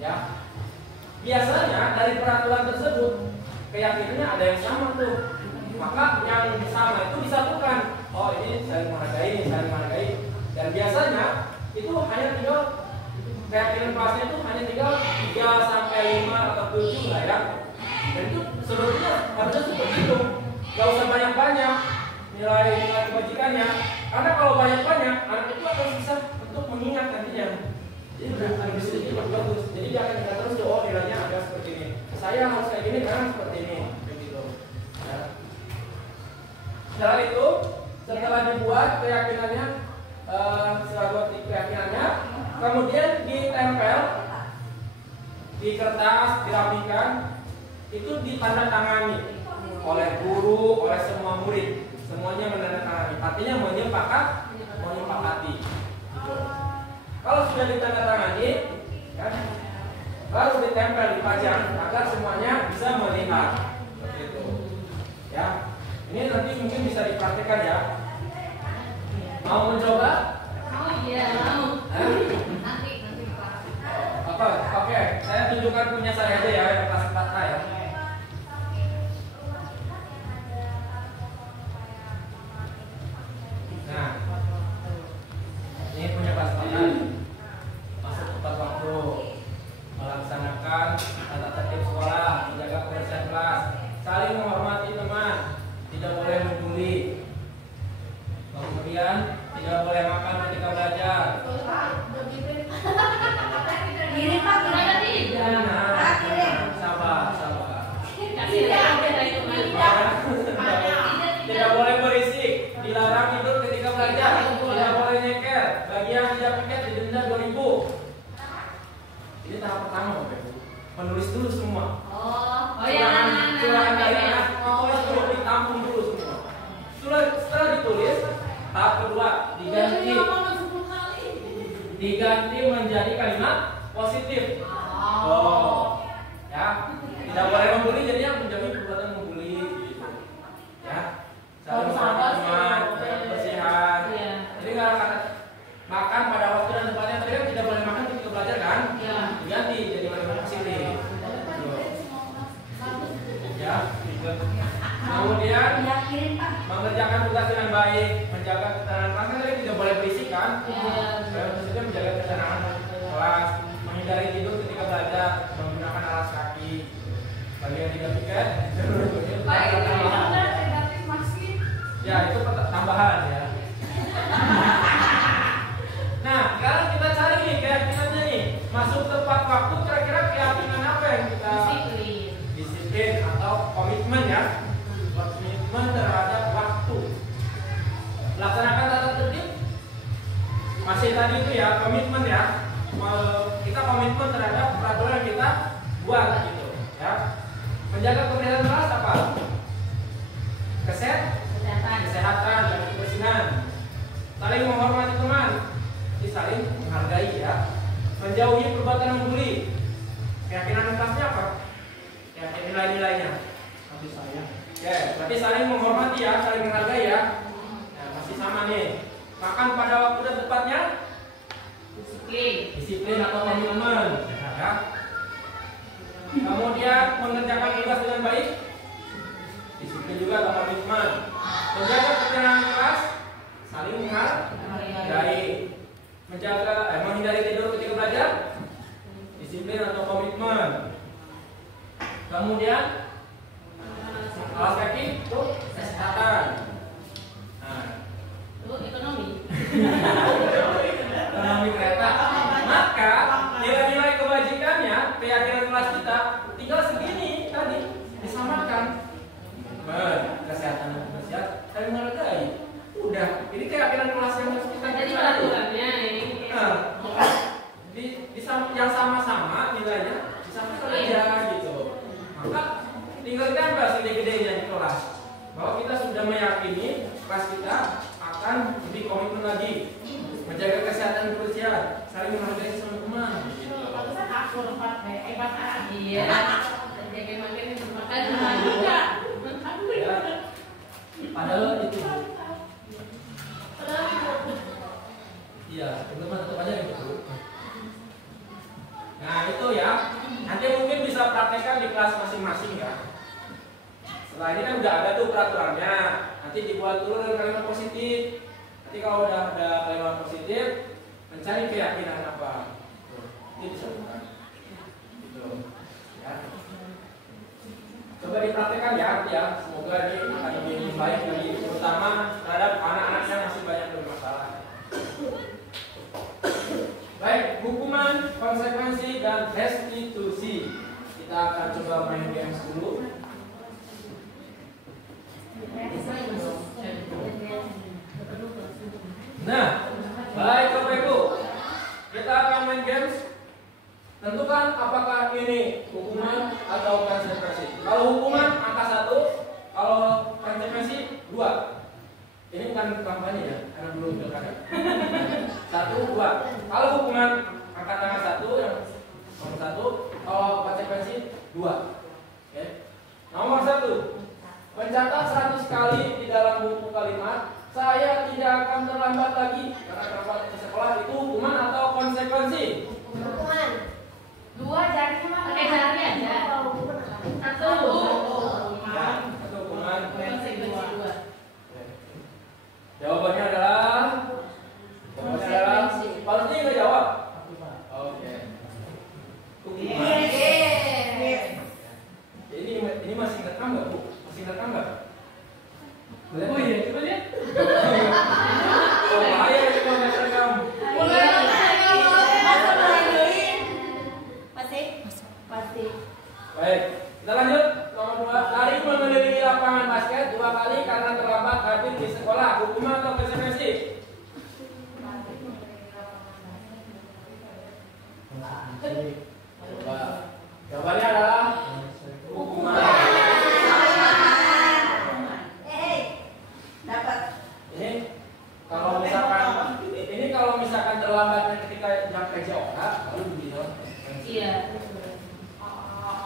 Ya. Biasanya dari peraturan tersebut keyakinannya ada yang sama tuh. Maka yang sama itu disatukan. Oh, ini saling menghargai. Dan biasanya itu hanya tinggal keyakinan kelasnya itu hanya tinggal 3 sampai 5 atau 7 lah ya. Dan itu sebenarnya harusnya seperti itu. Gak usah banyak-banyak nilai kebajikannya. Karena kalau banyak-banyak anak itu akan susah untuk mengingat nantinya. Jadi lebih sedikit bagus. Jadi jangan ingat terus oh nilainya ada seperti ini. Saya harus kayak gini karena seperti ini. Begitu. Ya. Setelah itu, setelah dibuat keyakinannya, kemudian ditempel di kertas, dirapikan, itu ditandatangani oleh guru, oleh semua murid, semuanya menandatangani. Artinya menyepakati. Gitu. Kalau sudah ditandatangani, kan, baru ditempel, dipajang agar semuanya bisa melihat. Seperti itu. Ya. Ini nanti mungkin bisa dipraktikkan ya. Mau mencoba? Mau ya, mau. Nanti Apa? Oke, saya tunjukkan punya saya aja ya, yang kelas 4A ya. Nah, ini punya kelas 4A. Masuk tepat waktu, melaksanakan tata tertib sekolah, menjaga kebersihan kelas, saling menghormati teman, tidak boleh membuli. Kemudian tidak boleh makan ketika belajar. Kiri Pak, Kenapa tidak? Sabar. Kasih lihat dari teman. Tidak boleh berisik, dilarang tidur ketika belajar, tidak boleh nyeker. Bagi yang tidak piket didenda 2.000. Ini tahap pertama, Bapak Ibu. Menulis dulu semua. Oh ya, Curahan kalimat ditulis dulu, ditampung dulu semua. Setelah ditulis, tahap kedua diganti menjadi kalimat positif. Oh, ya, tidak boleh membuli, jadinya menjadi perbuatan membuli, gitu. Ya, saling menghormati teman, kebersihan. Jadi nggak kata makan pada waktu dan tempatnya, tadi kan tidak boleh makan ketika belajar kan? Diganti jadi kalimat positif. Ya, gitu. Kemudian mengerjakan tugas dengan baik, menjaga ketenangan kelas, kan tadi tidak boleh berisik kan? Maksudnya menjaga ketenangan kelas, menghindari tidur ketika belajar, menggunakan alas kaki. Bagi yang tidak piket, ya itu tambahan ya. Nah, sekarang kita cari nih keyakinannya nih, masuk tepat waktu, kira-kira keyakinan apa yang kita disiplin atau komitmen ya. Komitmen terhadap waktu. Laksanakan tata tertib. Masih tadi itu ya komitmen ya. Kita komitmen terhadap peraturan yang kita buat gitu ya. Menjaga kebersihan kelas apa? Kesehatan dan kebersihan. Saling menghormati teman. Jadi saling menghargai ya. Menjauhi perbuatan membuli. Keyakinan kelasnya apa? Keyakinan nilai-nilainya. Nanti saya. Ya, berarti saling menghormati ya, saling menghargai ya. Nah, masih sama nih. Makan pada waktu dan tepatnya. Disiplin atau komitmen. Ya. Kemudian mengerjakan tugas dengan baik. Disiplin juga atau komitmen. Menjaga ketenangan kelas. Saling menghargai. Menghindari tidur ketika belajar. Disiplin atau komitmen. Kemudian alas kaki itu kesehatan. Nah, Itu ekonomi. ekonomi kereta. Maka nilai-nilai kebajikannya, keyakinan kelas kita tinggal segini tadi disamakan. Kesehatan dan kebersihan saling menghargai. Udah, ini keyakinan kelas yang harus kita Jadi cari. peraturannya ini. Yang sama-sama nilainya disamakan aja gitu. Maka tinggal ditambah segede-gedenya di kelas bahwa kita sudah meyakini kelas kita akan lebih komitmen lagi menjaga kesehatan dan kebersihan, saling menghargai sesama teman. Bagusan aku 4B, 4A. Iya. Jadi makin makan Juga. Ya. Padahal itu. Iya, teman-teman tetap aja gitu. Nah itu ya, nanti mungkin bisa praktekkan di kelas masing-masing ya. Setelah ini kan udah ada tuh peraturannya, nanti dibuat dulu dengan kalimat positif. Nanti kalau udah ada kalimat positif, mencari keyakinan apa, ini bisa bukan. Gitu. Ya. Coba dipraktekkan ya, semoga ini akan lebih baik lagi, terutama terhadap anak-anak yang masih banyak bermasalah. Baik, hukuman, konsekuensi, dan restitusi. Kita akan coba main games dulu. Nah, baik Bapak Ibu, kita akan main games. Tentukan apakah ini hukuman atau konsekuensi. Kalau hukuman angka 1, kalau konsekuensi 2. Ini bukan kampanye ya, karena belum pilkada. 1, 2. Kalau hukuman angkat tangan 1 yang nomor 1, kalau konsekuensi 2. Oke. Nomor 1. Mencatat 100 kali di dalam buku kalimat, saya tidak akan terlambat lagi. Karena terlambat di sekolah itu hukuman atau konsekuensi? Hukuman. 2 jarinya mana? Pakai jari aja. Satu. Ya, satu hukuman. Konsekuensi 2. Jawabannya adalah pasti nggak jawab. Oke. Hukuman. Ini masih ngerekam nggak Bu? Masih ngerekam nggak? Oh iya, coba lihat. Oh bahaya ini kalau nggak ngerekam. Pasti. Baik, kita lanjut. Nomor 2, lari mengelilingi lapangan basket 2 kali karena terlambat hadir di sekolah. Hukuman atau konsekuensi? Coba. Jawabannya adalah hukuman. Dapat. Ini kalau misalkan terlambatnya ketika jam kerja orang, lalu dibilang. Iya.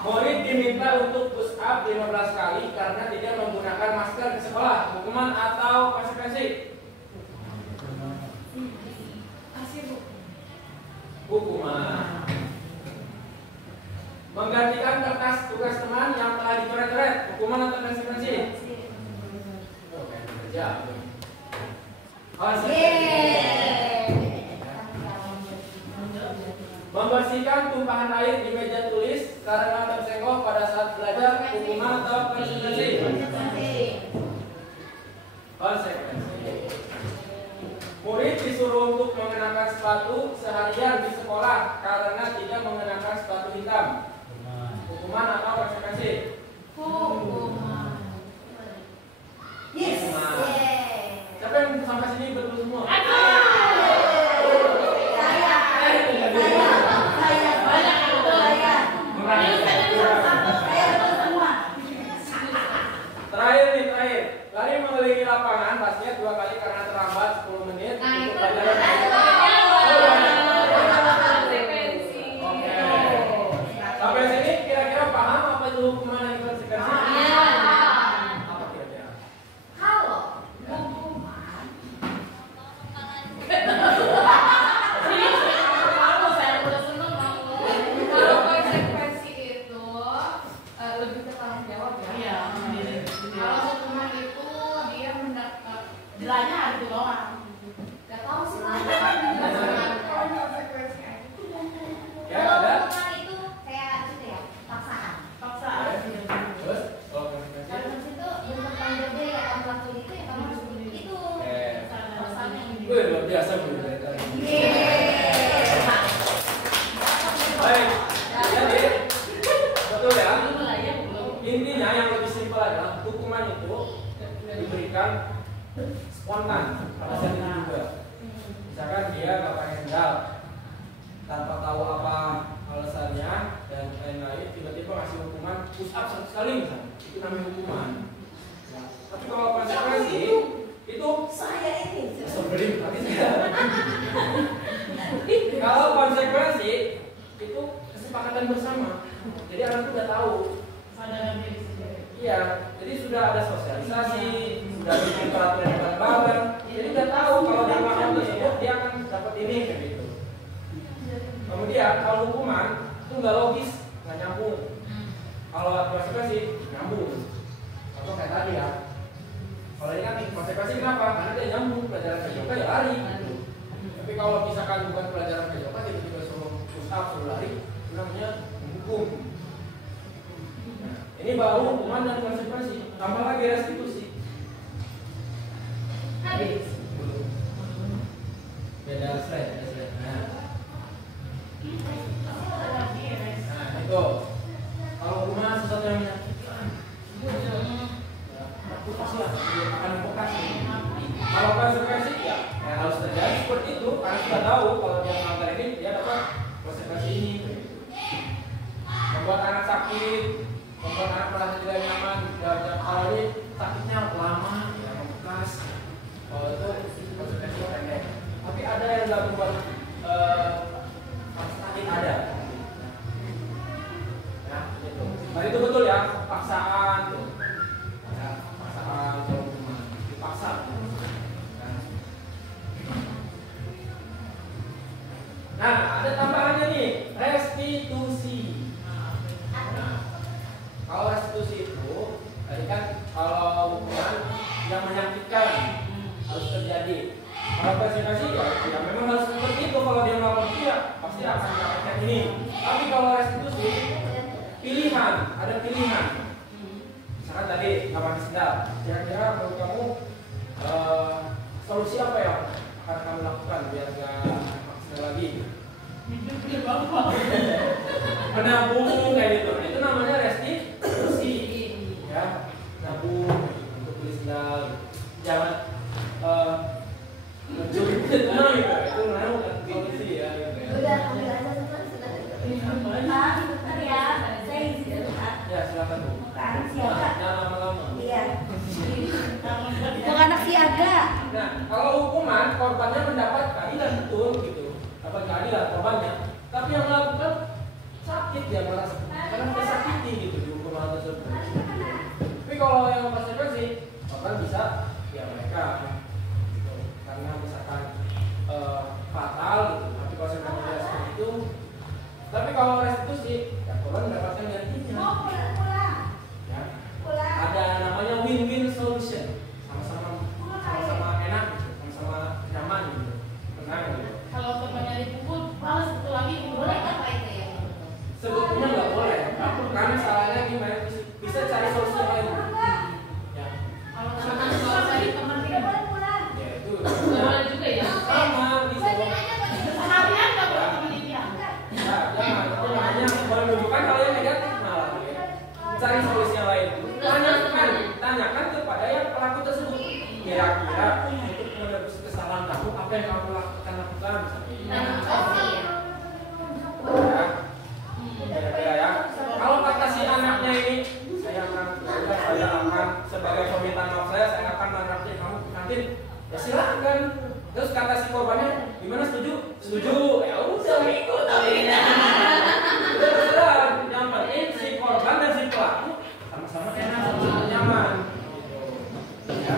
Murid diminta untuk push up 15 kali karena tidak menggunakan masker di sekolah. Hukuman atau konsekuensi? Hukuman. Menggantikan kertas tugas teman yang telah dicoret-coret. Hukuman atau konsekuensi? Oke, kerja. Membersihkan tumpahan air di meja tulis karena tersenggol pada saat belajar. Hukuman atau konsekuensi? Konsekuensi. Murid disuruh untuk mengenakan sepatu seharian di sekolah karena tidak mengenakan sepatu hitam. Hukuman atau konsekuensi? Hukuman. Yes. Siapa yang sampai sini betul semua? Terakhir. Lari mengelilingi lapangan basket 2 kali karena terlambat 10 menit untuk pelajaran. Oke. spontan pada saat itu juga. Misalkan dia nggak pakai sendal tanpa tahu apa alasannya dan lain-lain, tiba-tiba ngasih hukuman push up 100 kali misalnya, itu namanya hukuman. Ya. Tapi kalau konsekuensi itu Saya ini. sebelum kalau konsekuensi itu kesepakatan bersama. Jadi anak itu udah tahu. Sadar diri sendiri. Iya, jadi sudah ada sosialisasi, sudah bikin peraturan yang bareng. Jadi udah tahu kalau dia melakukan tersebut dia akan dapat ini kayak gitu. Kemudian kalau hukuman itu nggak logis, nggak nyambung. Kalau konsekuensi nyambung. Atau kayak tadi ya. Kalau ini kan konsekuensi kenapa? Karena dia nyambung, pelajaran PJOK ya lari. Tapi kalau misalkan bukan pelajaran PJOK, tiba-tiba suruh push up, suruh lari, itu namanya menghukum. Nah, ini baru hukuman dan konsekuensi. Tambah lagi restitusi. Habis. Beda slide. Nah, Lagi ya, guys. itu. Kalau hukuman sesuatu yang menyakitkan, aku pasti akan vokasi. Kalau konsekuensi ya harus terjadi seperti itu karena sudah tahu kalau dia melanggar ini dia dapat konsekuensi ini. Membuat anak sakit, membuat anak merasa tidak nyaman. Kalau ini sakitnya lama, ya membekas. Kalau itu konsekuensinya pendek. Tapi ada yang nggak membuat sakit ada. Nah, itu. Nah, itu betul ya, paksaan tuh. Ya, paksaan kalau dipaksa. Nah, ada tambahannya nih, restitusi. Nah, kalau restitusi itu, tadi kan kalau hukuman yang menyakitkan harus terjadi. Kalau konsekuensi ya memang harus seperti itu. Kalau dia melakukan itu ya pasti akan mendapatkan ini. Tapi kalau restitusi, pilihan, ada pilihan. Misalkan tadi nggak pakai sendal, kira-kira menurut kamu solusi apa yang akan kamu lakukan biar nggak pakai sendal lagi? Di bawah. Menabung kayak gitu. Itu namanya restitusi. Ya, nabung untuk beli sendal. Jangan mencuri itu mah gitu. Itu namanya bukan solusi ya. Udah, ambil aja teman sudah. Pak, bentar ya. Saya izin Pak. Ya, silakan Bu. Bukan siaga. Jangan lama-lama. Iya. Bukan anak siaga. Nah, kalau hukuman korbannya mendapat keadilan betul gitu. Dapat keadilan korbannya. Tapi yang melakukan sakit dia merasa karena tersakiti gitu di hukum hal tersebut. Tapi kalau yang konsekuensi korban bisa ya mereka gitu. Karena misalkan fatal gitu. Tapi kalau sebenarnya seperti itu. Tapi kalau restitusi ya korban mendapatkan gantinya. Ya. Ada namanya win-win solution. Sama-sama enak gitu. Sama-sama nyaman gitu. Tenang gitu. Kalau temannya dipukul, malas satu lagi Boleh apa itu ya? Sebetulnya nggak boleh, karena salahnya gimana bisa cari solusi yang lain. Ya, Kalau tadi teman Tidak boleh pulang. ya itu. boleh juga ya. Sama bisa. Kalian nggak boleh teman dia. Ya, jangan. Itu namanya menunjukkan hal yang negatif malah. Ya. Cari solusi yang lain. Tanyakan kepada yang pelaku tersebut. Kira-kira untuk menebus kesalahan kamu apa yang kamu lakukan? Ya. Kira-kira ya. Kalau kata si anaknya ini, saya akan sebagai permintaan maaf saya akan menraktir kamu ke kantin. Ya silakan. Terus kata si korbannya, gimana setuju? Setuju. Ya udah ikut. Udah terserah. Yang penting si korban dan si pelaku sama-sama enak, sama-sama nyaman. Gitu. Ya.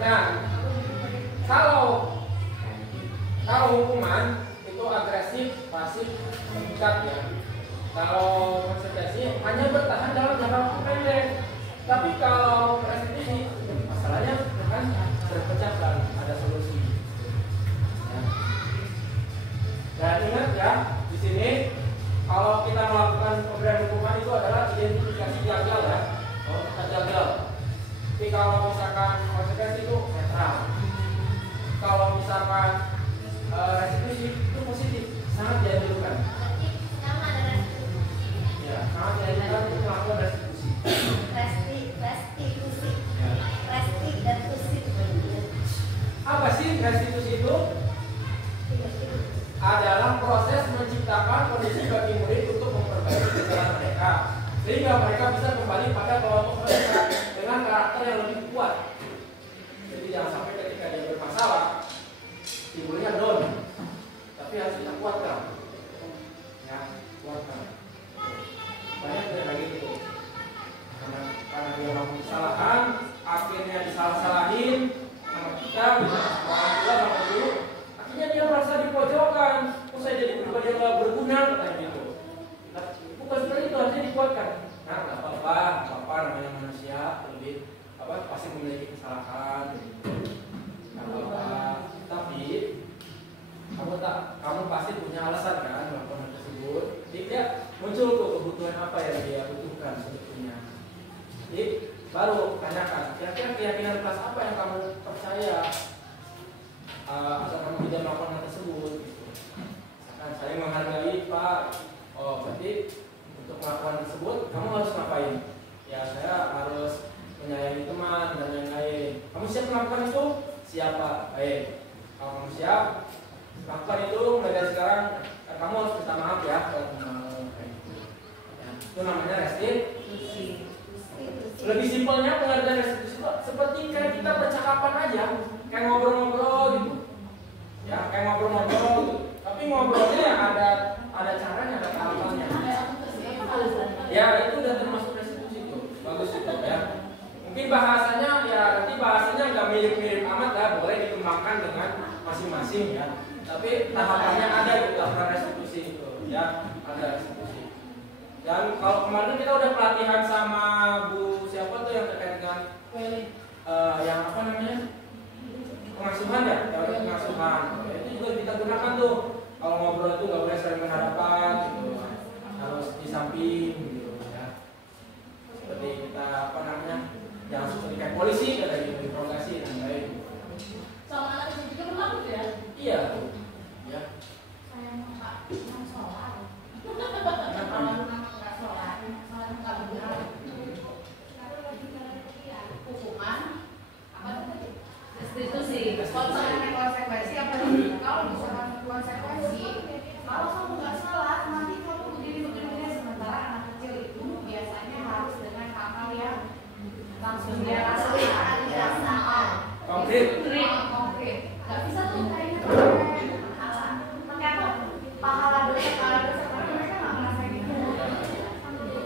Nah, kalau hukuman itu agresif, pasif, mengikat ya. Kalau konsekuensi hanya bertahan dalam jangka waktu pendek. Tapi kalau restitusi masalahnya kan terpecahkan, ada solusi. Ya. Dan ingat ya, di sini kalau kita melakukan pemberian hukuman itu adalah identifikasi gagal ya. Kalau kita gagal. Tapi kalau misalkan konsekuensi itu netral. Kalau misalkan restitusi itu positif, sangat dianjurkan. Ya, sangat dianjurkan untuk melakukan restitusi. menciptakan kondisi bagi murid untuk memperbaiki kesalahan mereka, sehingga mereka bisa kembali pada kelompok mereka dengan karakter yang lebih kuat. Jadi jangan sampai ketika dia bermasalah, si muridnya down, tapi harus kita kuatkan. Ya, kuatkan. Banyak yang kayak gitu. Karena dia melakukan kesalahan, akhirnya disalah-salahin sama kita, orang tua sama guru. Akhirnya dia merasa dipojokkan. Kok saya jadi pribadi yang gak berguna, katanya gitu. Nah, bukan seperti itu, harusnya dikuatkan. Nah, gak apa-apa, namanya manusia lebih pasti memiliki kesalahan. Gak apa-apa. Tapi kamu pasti punya alasan kan melakukan hal tersebut. Jadi dia muncul tuh kebutuhan apa yang dia butuhkan sebetulnya. Jadi baru tanyakan, kira-kira keyakinan kelas apa yang kamu percaya agar kamu tidak melakukan hal tersebut gitu. Misalkan saya menghargai Pak, oh berarti untuk melakukan tersebut kamu harus ngapain? Ya saya harus menyayangi teman dan lain-lain. Kamu siap melakukan itu? Siapa? Baik. Kalau kamu siap lakukan itu, mulai dari sekarang kamu harus minta maaf ya kalau kamu mau kayak gitu. Ya, itu namanya restitusi. Lebih simpelnya pengertian restitusi itu seperti kayak kita percakapan aja, kayak ngobrol-ngobrol gitu. Ya, kayak ngobrol-ngobrol gitu. Tapi ngobrolnya ya ada caranya, ada tahapannya. Ya, itu udah termasuk restitusi itu. Bagus itu ya. Mungkin bahasanya ya nanti bahasanya nggak mirip-mirip amat lah, boleh dikembangkan dengan masing-masing ya. Tapi tahapannya ada itu dalam restitusi itu ya, ada restitusi. Dan kalau kemarin kita udah pelatihan sama Bu siapa tuh yang terkait dengan yang apa namanya pengasuhan ya, teori pengasuhan. Ya, itu juga kita gunakan tuh. Kalau ngobrol itu nggak boleh saling berhadapan gitu, harus di samping gitu ya. Seperti kita apa namanya, jangan seperti kayak polisi kata gitu, interogasi dan lain. Sama anak kecil juga berlaku ya? Iya. Ya. Saya mau sholat. Kalau nggak sholat nggak benar. Hukuman apa tadi? Restitusi. Konsekuensi apa nih? Kalau misalkan konsekuensi, kalau kamu nggak sholat nanti kamu begini sementara anak kecil itu biasanya harus dengan hal-hal yang langsung dia rasakan, dirasakan. Konkret. Nggak bisa tuh kayaknya pakai apa? Pahala dosa tapi mereka nggak ngerasain itu.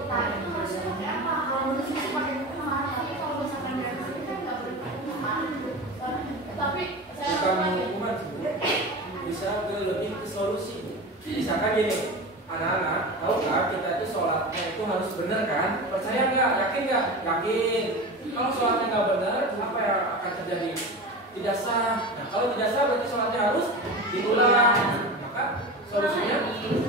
Nah itu harusnya pakai apa? Kalau dosa sih pakai hukuman, tapi kalau misalkan dari sini kan nggak boleh pakai hukuman. Tapi saya Bukan hukuman sih, bisa lebih ke solusi. Misalkan gini, anak-anak, tahu nggak kita itu sholatnya itu harus benar kan? Percaya nggak? Yakin nggak? Yakin. Kalau sholatnya nggak benar, apa yang akan terjadi? Tidak sah. Nah, kalau tidak sah berarti sholatnya harus diulang. Maka solusinya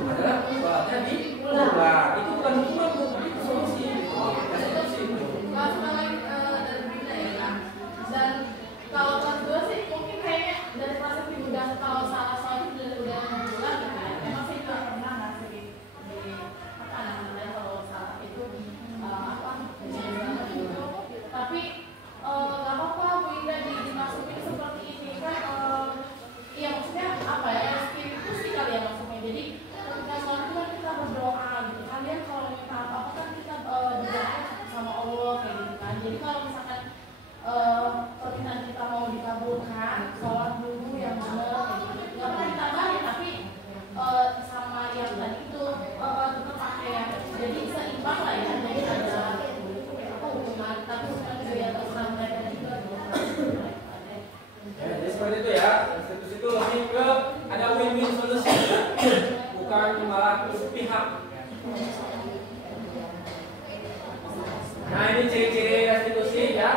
adalah sholatnya diulang. Itu bukan hukuman, itu solusi. Solusi itu. dari berita ya Kak. Dan kalau kelas 2 sih mungkin kayaknya dari kelas 1 udah kalau salah soal itu udah bulan gitu ya. Memang sih juga pernah ngasih di apa namanya kalau salah itu apa banget gitu. Tapi nggak apa-apa Bu Indah dimasukin seperti ini kan iya maksudnya apa ya spiritusi kali ya maksudnya. Jadi ketika sholat itu kan kita berdoa gitu. Kalian kalau minta apa-apa kan kita berdoa sama Allah kayak gitu kan. Jadi kalau misalkan permintaan kita mau dikabulkan, sholat dulu yang benar kayak gitu. Nggak pernah ditambahin tapi sama yang tadi itu tetap pakai ya. Jadi seimbang lah ya. Jadi ada apa hubungan tapi bukan juga terserah mereka juga. Ya, jadi seperti itu ya. Restitusi itu lebih ke ada win-win solusi, bukan malah sepihak. Nah ini ciri-ciri restitusi ya.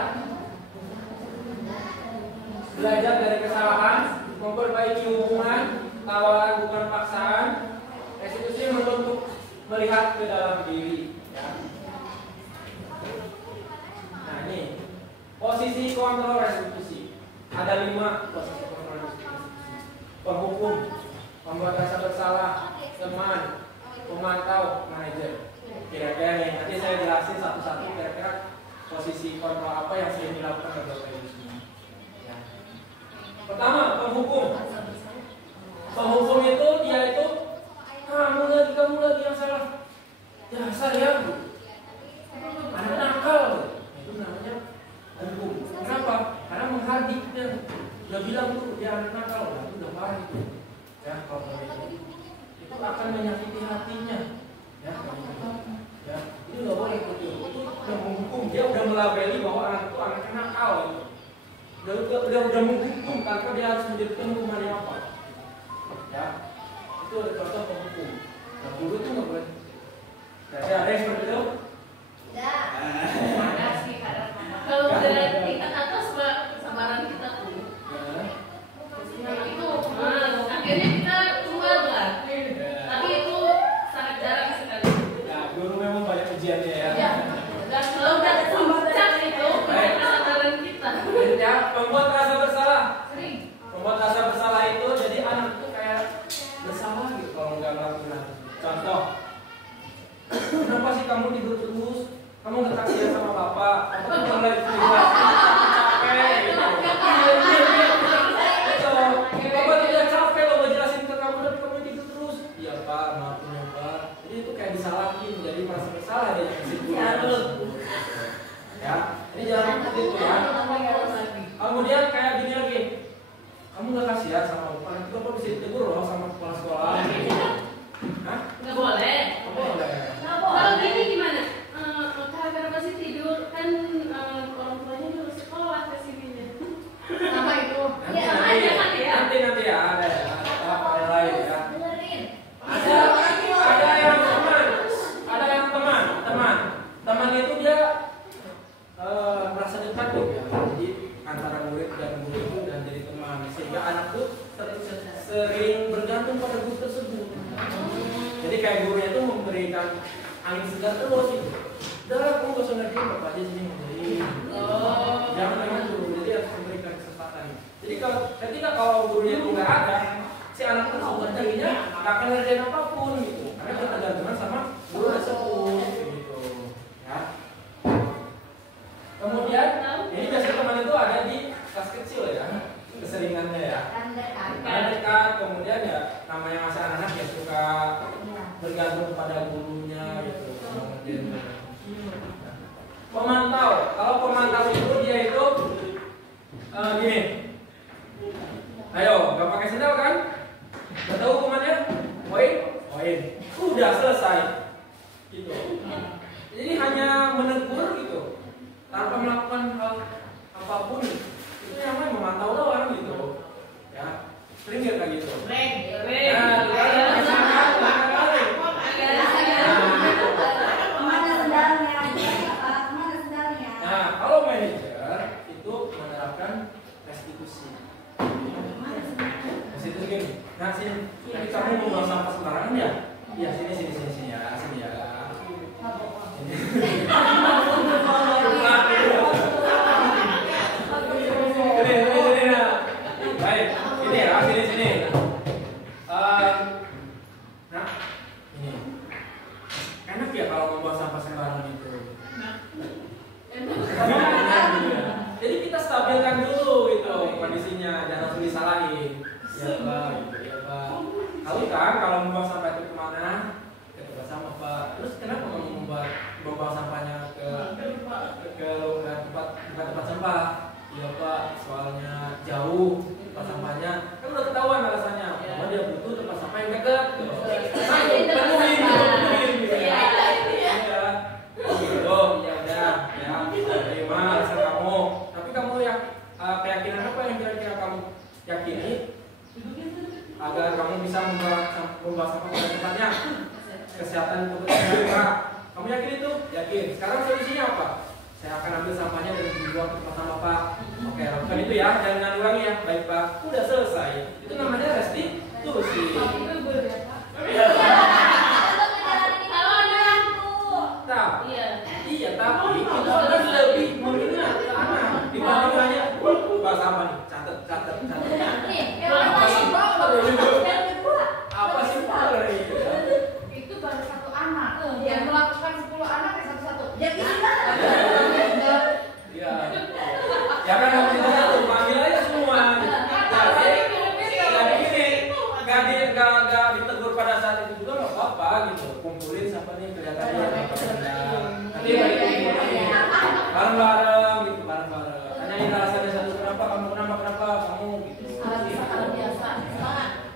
Belajar dari kesalahan, memperbaiki hubungan, tawaran bukan paksaan. Restitusi untuk melihat ke dalam diri ya. Nah ini posisi kontrol restitusi. Ada 5 posisi kontrol restitusi. Penghukum, pembuat rasa bersalah, teman, pemantau, manajer. Kira-kira nih, nanti saya jelasin satu-satu kira-kira posisi kontrol apa yang sering dilakukan oleh Bapak Ibu semua. Ya. Pertama, penghukum. Penghukum itu dia itu kasar ya, anak nakal, itu namanya hukum. Kenapa? Karena menghardiknya. Udah bilang tuh dia anak nakal, itu udah parah itu. Ya, kalau itu akan menyakiti hatinya. Ya, ya, itu nggak boleh betul. Itu udah menghukum. Dia udah melabeli bahwa anak itu anaknya nakal. Udah menghukum tanpa dia harus menjadikan hukumannya apa. Ya, itu ada contoh penghukum. Nah, guru itu nggak boleh. Jadi ada yang seperti itu? Tidak. Ada sih kadang. Kalau udah tingkat atas kesabaran kita tuh. Ya. Itu akhirnya kita keluar lah. Tapi itu sangat jarang sekali. Ya, guru memang banyak ujiannya ya. Ya. Dan kalau udah puncak itu kesabaran kita. Ya, membuat rasa bersalah. Sering. Membuat rasa bersalah itu jadi anak itu kayak bersalah gitu kalau nggak ngelakuin. Contoh, kenapa sih kamu tidur terus? Kamu nggak kasihan sama bapak? Bapak tuh mulai cerita, capek gitu. Bapak tidak capek loh ngejelasin ke kamu tapi kamu tidur terus. Iya pak, maafin ya pak. Jadi itu kayak disalahin, jadi merasa bersalah dia ya. Ini jangan seperti itu ya. Kemudian kayak gini lagi, kamu nggak kasihan sama bapak? Nanti bapak bisa ditegur loh sama kepala sekolah. Hah? Nggak boleh. Nggak boleh. Kalau gini gimana? Karena masih tidur kan orang tuanya harus sekolah ke sininya. Sama itu. Nanti ya ada ya. Apa yang lain ya? Dengerin. Ada yang teman itu dia merasa dekat gitu ya. Jadi antara murid dan guru itu dan jadi teman sehingga anak tuh sering bergantung pada guru tersebut. Jadi kayak gurunya itu memberikan angin segar terus gitu. Udah, kamu gak usah ngerjain, bapak aja sini ngerjain. Jangan dulu, jadi harus memberikan kesempatan. Jadi ketika kalau gurunya itu nggak ada, si anak tersebut jadinya nggak akan ngerjain apapun gitu. Karena kita tergantungan sama guru tersebut gitu. Ya. Kemudian ini biasanya teman itu ada di kelas kecil ya, keseringannya ya. Karena dekat, kemudian ya namanya masih anak-anak ya suka bergantung pada gurunya gitu. Pemantau, kalau pemantau itu dia itu gini. Ayo, nggak pakai sendal kan? Nggak tahu hukumannya? Poin. Udah selesai. Gitu. Jadi hanya menegur gitu, tanpa melakukan hal apapun. Itu namanya memantau doang gitu. Ya, sering nggak kayak gitu? Nah, kalau manajer itu menerapkan restitusi. Restitusi gini. Nah, sini. Nanti kamu mau buang sampah sembarangan ya? Iya, sini ya. Baik, ini ya, sini. Nah, ini enak ya kalau membuang sampah sembarangan itu. Jadi kita stabilkan dulu gitu kondisinya, jangan langsung disalahin. Ya pak, Tahu kan kalau membuang sampah itu kemana? Ke tempat sampah pak. Terus kenapa kamu membuang sampahnya ke tempat sampah? Ya pak, soalnya jauh tempat sampahnya. Kan udah ketahuan alasannya. Bahwa dia butuh tempat sampah yang dekat. Penuhin. Terima alasan kamu. Tapi kamu yang keyakinan apa yang kira-kira kamu yakini agar kamu bisa membawa sampah pada tempatnya? Kesehatan untuk mereka. Kamu yakin itu? Yakin. Sekarang solusinya apa? Saya akan ambil sampahnya dan dibuang ke tempat sampah pak. Oke, lakukan itu ya. Jangan ulangi ya. Baik pak. Udah selesai. Itu namanya restitusi. Iya, tapi itu kan lebih mengenal ke anak dibandingkannya bahasa apa nih? Catat. Apa sih power itu? Itu baru satu anak. Yang melakukan 10 anak ya satu-satu. Ya bisa. Iya. Ya kan harus satu, panggil aja semua. Jadi gini, gak ditegur apa gitu, kumpulin siapa nih kelihatannya nanti bareng-bareng gitu, bareng-bareng tanyain alasannya satu, kenapa kamu gitu. Alasan biasa, semangat.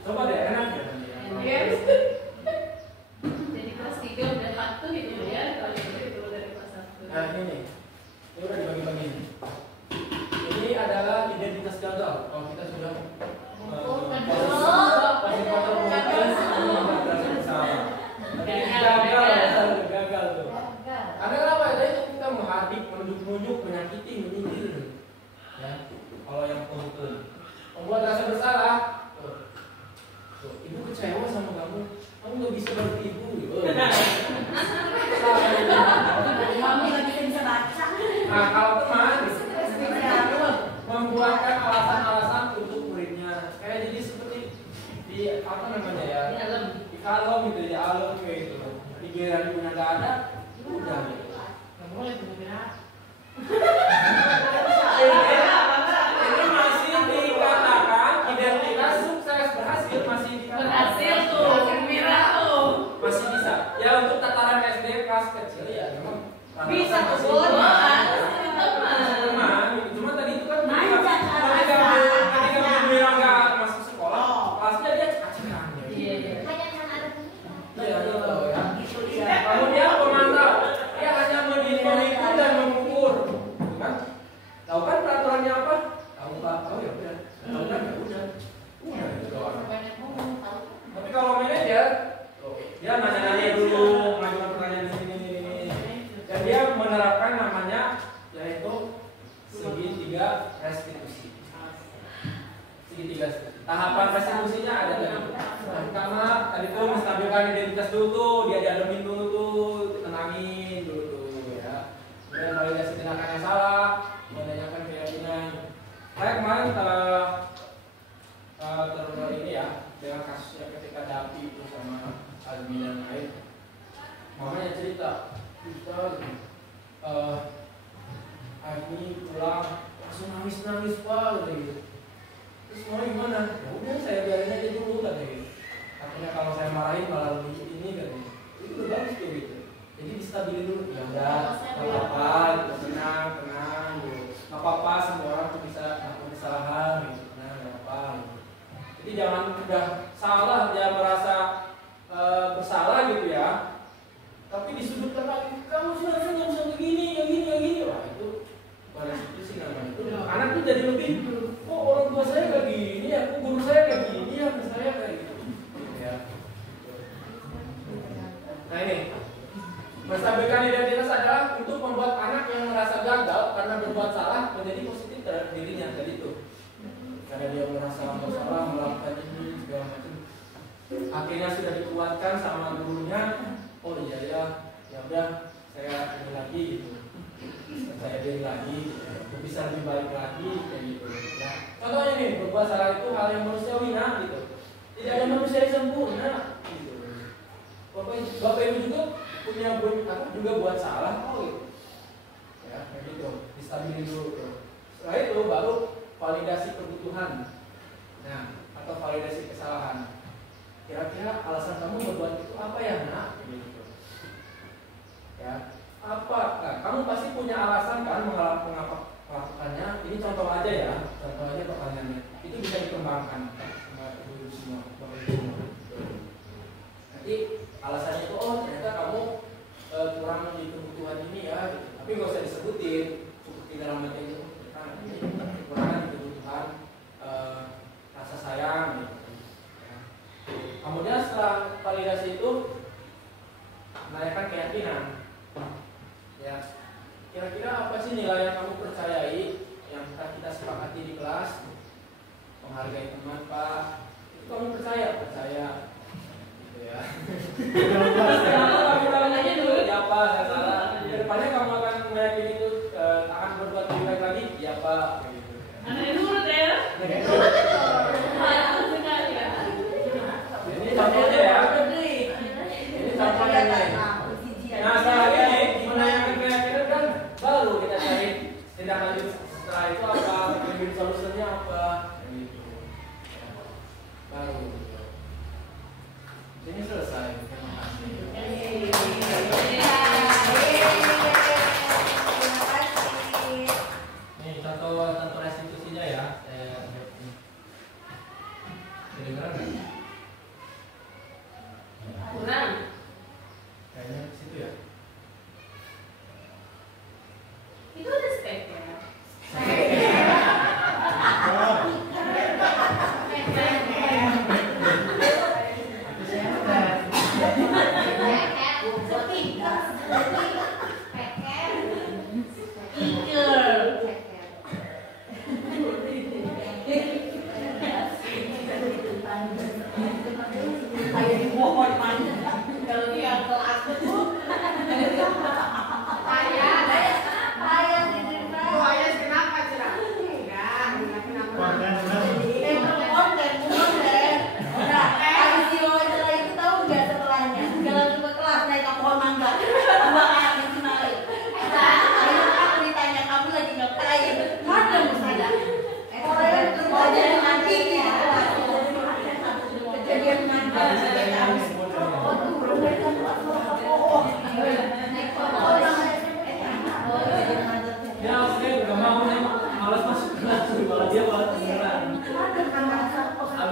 Coba deh, enak ya. Jadi kelas 3 udah patuh gitu ya, kalau itu dari kelas 1. Nah ini udah dibagi-bagi. Ini adalah identitas gagal. Kalau kita sudah gagal tuh. Ada apa ya? Itu kita menghardik, menunjuk-nunjuk, menyakiti, menyindir. Ya, kalau yang punten membuat rasa bersalah. Tuh, ibu kecewa sama kamu nggak bisa bantu ibu. Kamu nggak bisa baca. Nah, kalau teman membuatkan alasan-alasan untuk muridnya, kayak jadi seperti di apa namanya ya, di kalem gitu, di alum kayak gitu. Di giliran ibunya nggak ada, udah gitu. Nggak boleh tuh ya. Ini masih dikatakan identitas sukses berhasil, masih Berhasil tuh, gembira tuh. masih bisa. Ya untuk tataran SD kelas kecil ya memang Bisa masih tuh, teman. teman. Cuma tadi itu kan Manja, ketika Gembira nggak masuk sekolah, kelasnya dia acak-acakan. Iya. Iya gitu ya. Kemudian pemantau, dia hanya menghitung dan mengukur, kan? Tahu kan peraturannya apa? Tahu nggak? Tahu ya udah. Tahu kan ya udah. Gitu doang. Tapi kalau manajer, dia nanya-nanya dulu, mengajukan pertanyaan ini. Dan dia menerapkan namanya yaitu segitiga restitusi. Segitiga. Tahapan restitusinya ada tadi. Pertama, tadi tuh menstabilkan identitas dulu tuh, dia diademin dulu tuh, tenangin dulu tuh ya. Kemudian validasi tindakan yang salah, menanyakan keyakinan. Saya kemarin terlalu ini ya, dengan kasusnya ketika Dapi itu sama Almi dan lain. Mamanya cerita, Almi pulang langsung nangis pak gitu. Terus mau gimana? Ya udah saya biarin aja dulu katanya gitu. Artinya kalau saya marahin malah lebih ini katanya. Itu udah bagus tuh gitu. Jadi distabilin dulu. Ya udah, nggak apa-apa, gitu. tenang gitu. Nggak apa-apa, semua orang tuh bisa melakukan kesalahan gitu. Tenang, nggak apa. Gitu. Jadi jangan udah salah dia merasa bersalah gitu ya. Tapi disudutkan lagi, kamu seharusnya nggak usah begini. Wah itu pada situ sih namanya itu. Anak tuh jadi lebih, oh orang tua saya kayak gini ya, guru saya kayak gini ya, saya kayak gitu. Ya. Nah ini, menstabilkan identitas adalah untuk membuat anak yang merasa gagal karena berbuat salah menjadi positif terhadap dirinya tadi itu. Karena dia merasa bersalah melakukan ini segala macam. Akhirnya sudah dikuatkan sama gurunya. Oh iya ya udah saya ini lagi gitu. Saya diri lagi, bisa lebih baik lagi kayak gitu. Ya. Contohnya nih, berbuat salah itu hal yang manusiawi gitu. Tidak ada manusia yang sempurna gitu. Bapak Ibu juga punya juga buat salah gitu. Ya, kayak gitu. Distabilin dulu tuh. Setelah itu baru validasi kebutuhan. Nah, atau validasi kesalahan. Kira-kira alasan kamu berbuat itu apa ya, Nak? Gitu. Ya, apa? Nah, kamu pasti punya alasan kan melakukannya. Ini contoh aja ya, contoh aja pertanyaannya. Itu bisa dikembangkan sama ibu semua, bapak semua. Nanti alasannya itu, oh ternyata kamu kurang di kebutuhan ini ya. Gitu. Tapi nggak usah disebutin, cukup di dalam hati itu. Ini kekurangan di kebutuhan rasa sayang. Gitu. Kemudian setelah validasi itu menanyakan keyakinan. Ya, kira-kira apa sih nilai yang kamu percayai yang kita sepakati di kelas? Menghargai teman Pak. Itu kamu percaya? Gitu ya. Kamu aja dulu. Ya Pak, saya salah. Depannya kamu akan meyakini itu akan berbuat lebih baik lagi? Ya Pak. Gitu. Anak nurut ya. Ini contohnya ya. Ini contohnya nih. Nah setelah ini menanyakan keyakinan kan baru kita cari tindak lanjut setelah itu apa, bikin solusinya apa, gitu. Baru. Ini selesai. Terima kasih. Nih contoh restitusinya ya. Kedengeran nggak? Kurang. Kayaknya di situ ya. Itu ada spek ya.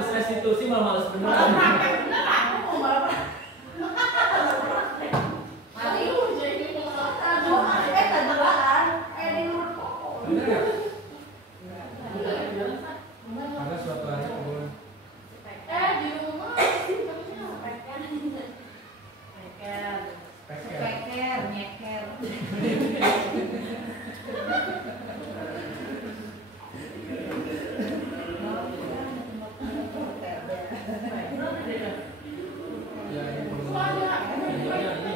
Restitusi malah males beneran. Bener nggak? Karena suatu hari aku di rumah Peker, nyeker. ya ini perlu videonya ini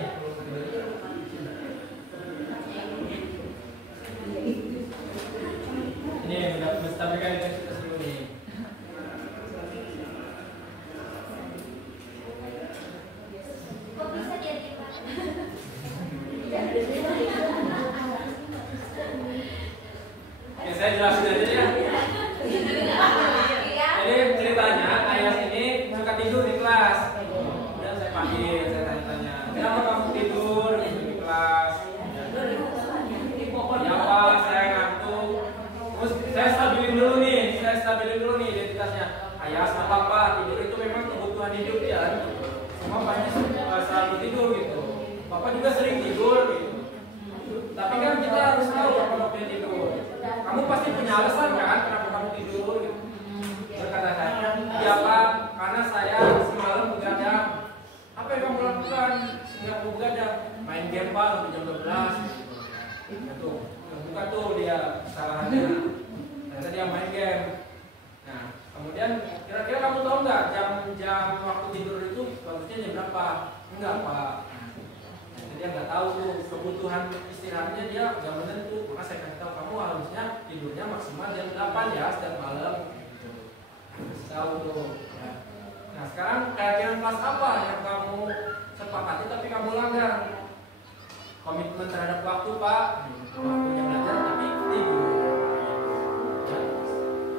ini udah menstabilkan intensitas dulu nih. Kok bisa jadi Pak? Oke, saya jelasin aja ya. Jadi ceritanya Ayas ini suka tidur di kelas. Kemudian saya panggil, saya tanya-tanya, kenapa kamu tidur di kelas? Ya Pak, saya ngantuk. Terus saya stabilin dulu nih identitasnya. Ayas, nggak apa-apa, tidur itu memang kebutuhan hidup ya. Semua banyak selalu tidur gitu. Bapak juga sering tidur gitu. Tapi kan kita harus tahu kapan waktunya tidur. Kamu pasti punya alasan kan kenapa kamu tidur gitu. Berkata saya, iya Pak, karena saya semalam begadang. Apa yang kamu lakukan sehingga kamu begadang? Main game Pak sampai jam 12. Itu, bukan tuh dia kesalahannya. Ternyata dia main game. Nah, kemudian kira-kira kamu tahu nggak jam waktu tidur itu bagusnya jam berapa? Enggak Pak. Jadi dia nggak tahu tuh kebutuhan istirahatnya dia nggak menentu. Maka saya kasih tahu kamu harusnya tidurnya maksimal jam 8 ya setiap malam. Tahu tuh. Nah sekarang keyakinan kelas apa yang kamu sepakati tapi kamu langgar? Komitmen terhadap waktu Pak, waktunya belajar tapi tidur.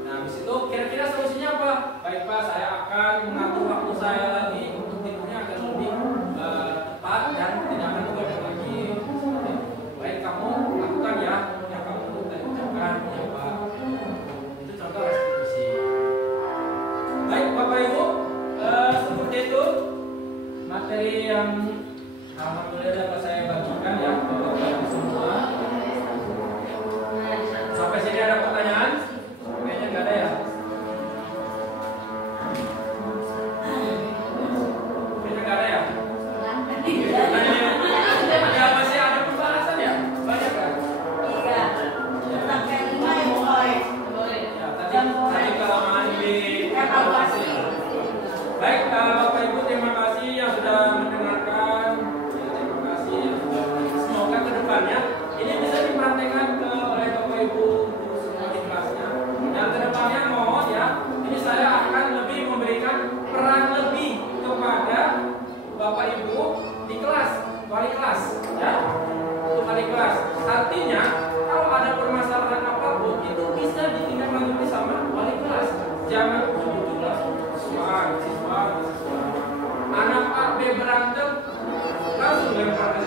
Nah habis itu kira-kira solusinya apa? Baik Pak, saya akan mengatur waktu saya lagi untuk tidurnya agar lebih tepat dan tidak akan begadang lagi. Baik kamu lakukan ya yang kamu ucapkan ya Pak. Itu contoh restitusi. Baik Bapak Ibu, seperti itu materi yang alhamdulillah dapat saya bagikan ya kepada Bapak semua. Sampai sini ada pertanyaan? Kayaknya nggak ada ya. Kayaknya nggak ada ya. Ada masih ada pembahasan ya? Banyak kan? Iya. Sampai 5 ya boleh. Ya, tadi kelamaan di evaluasi. Baik, Bapak Ibu terima kasih yang sudah mendengarkan. Ya, terima kasih. yang praktek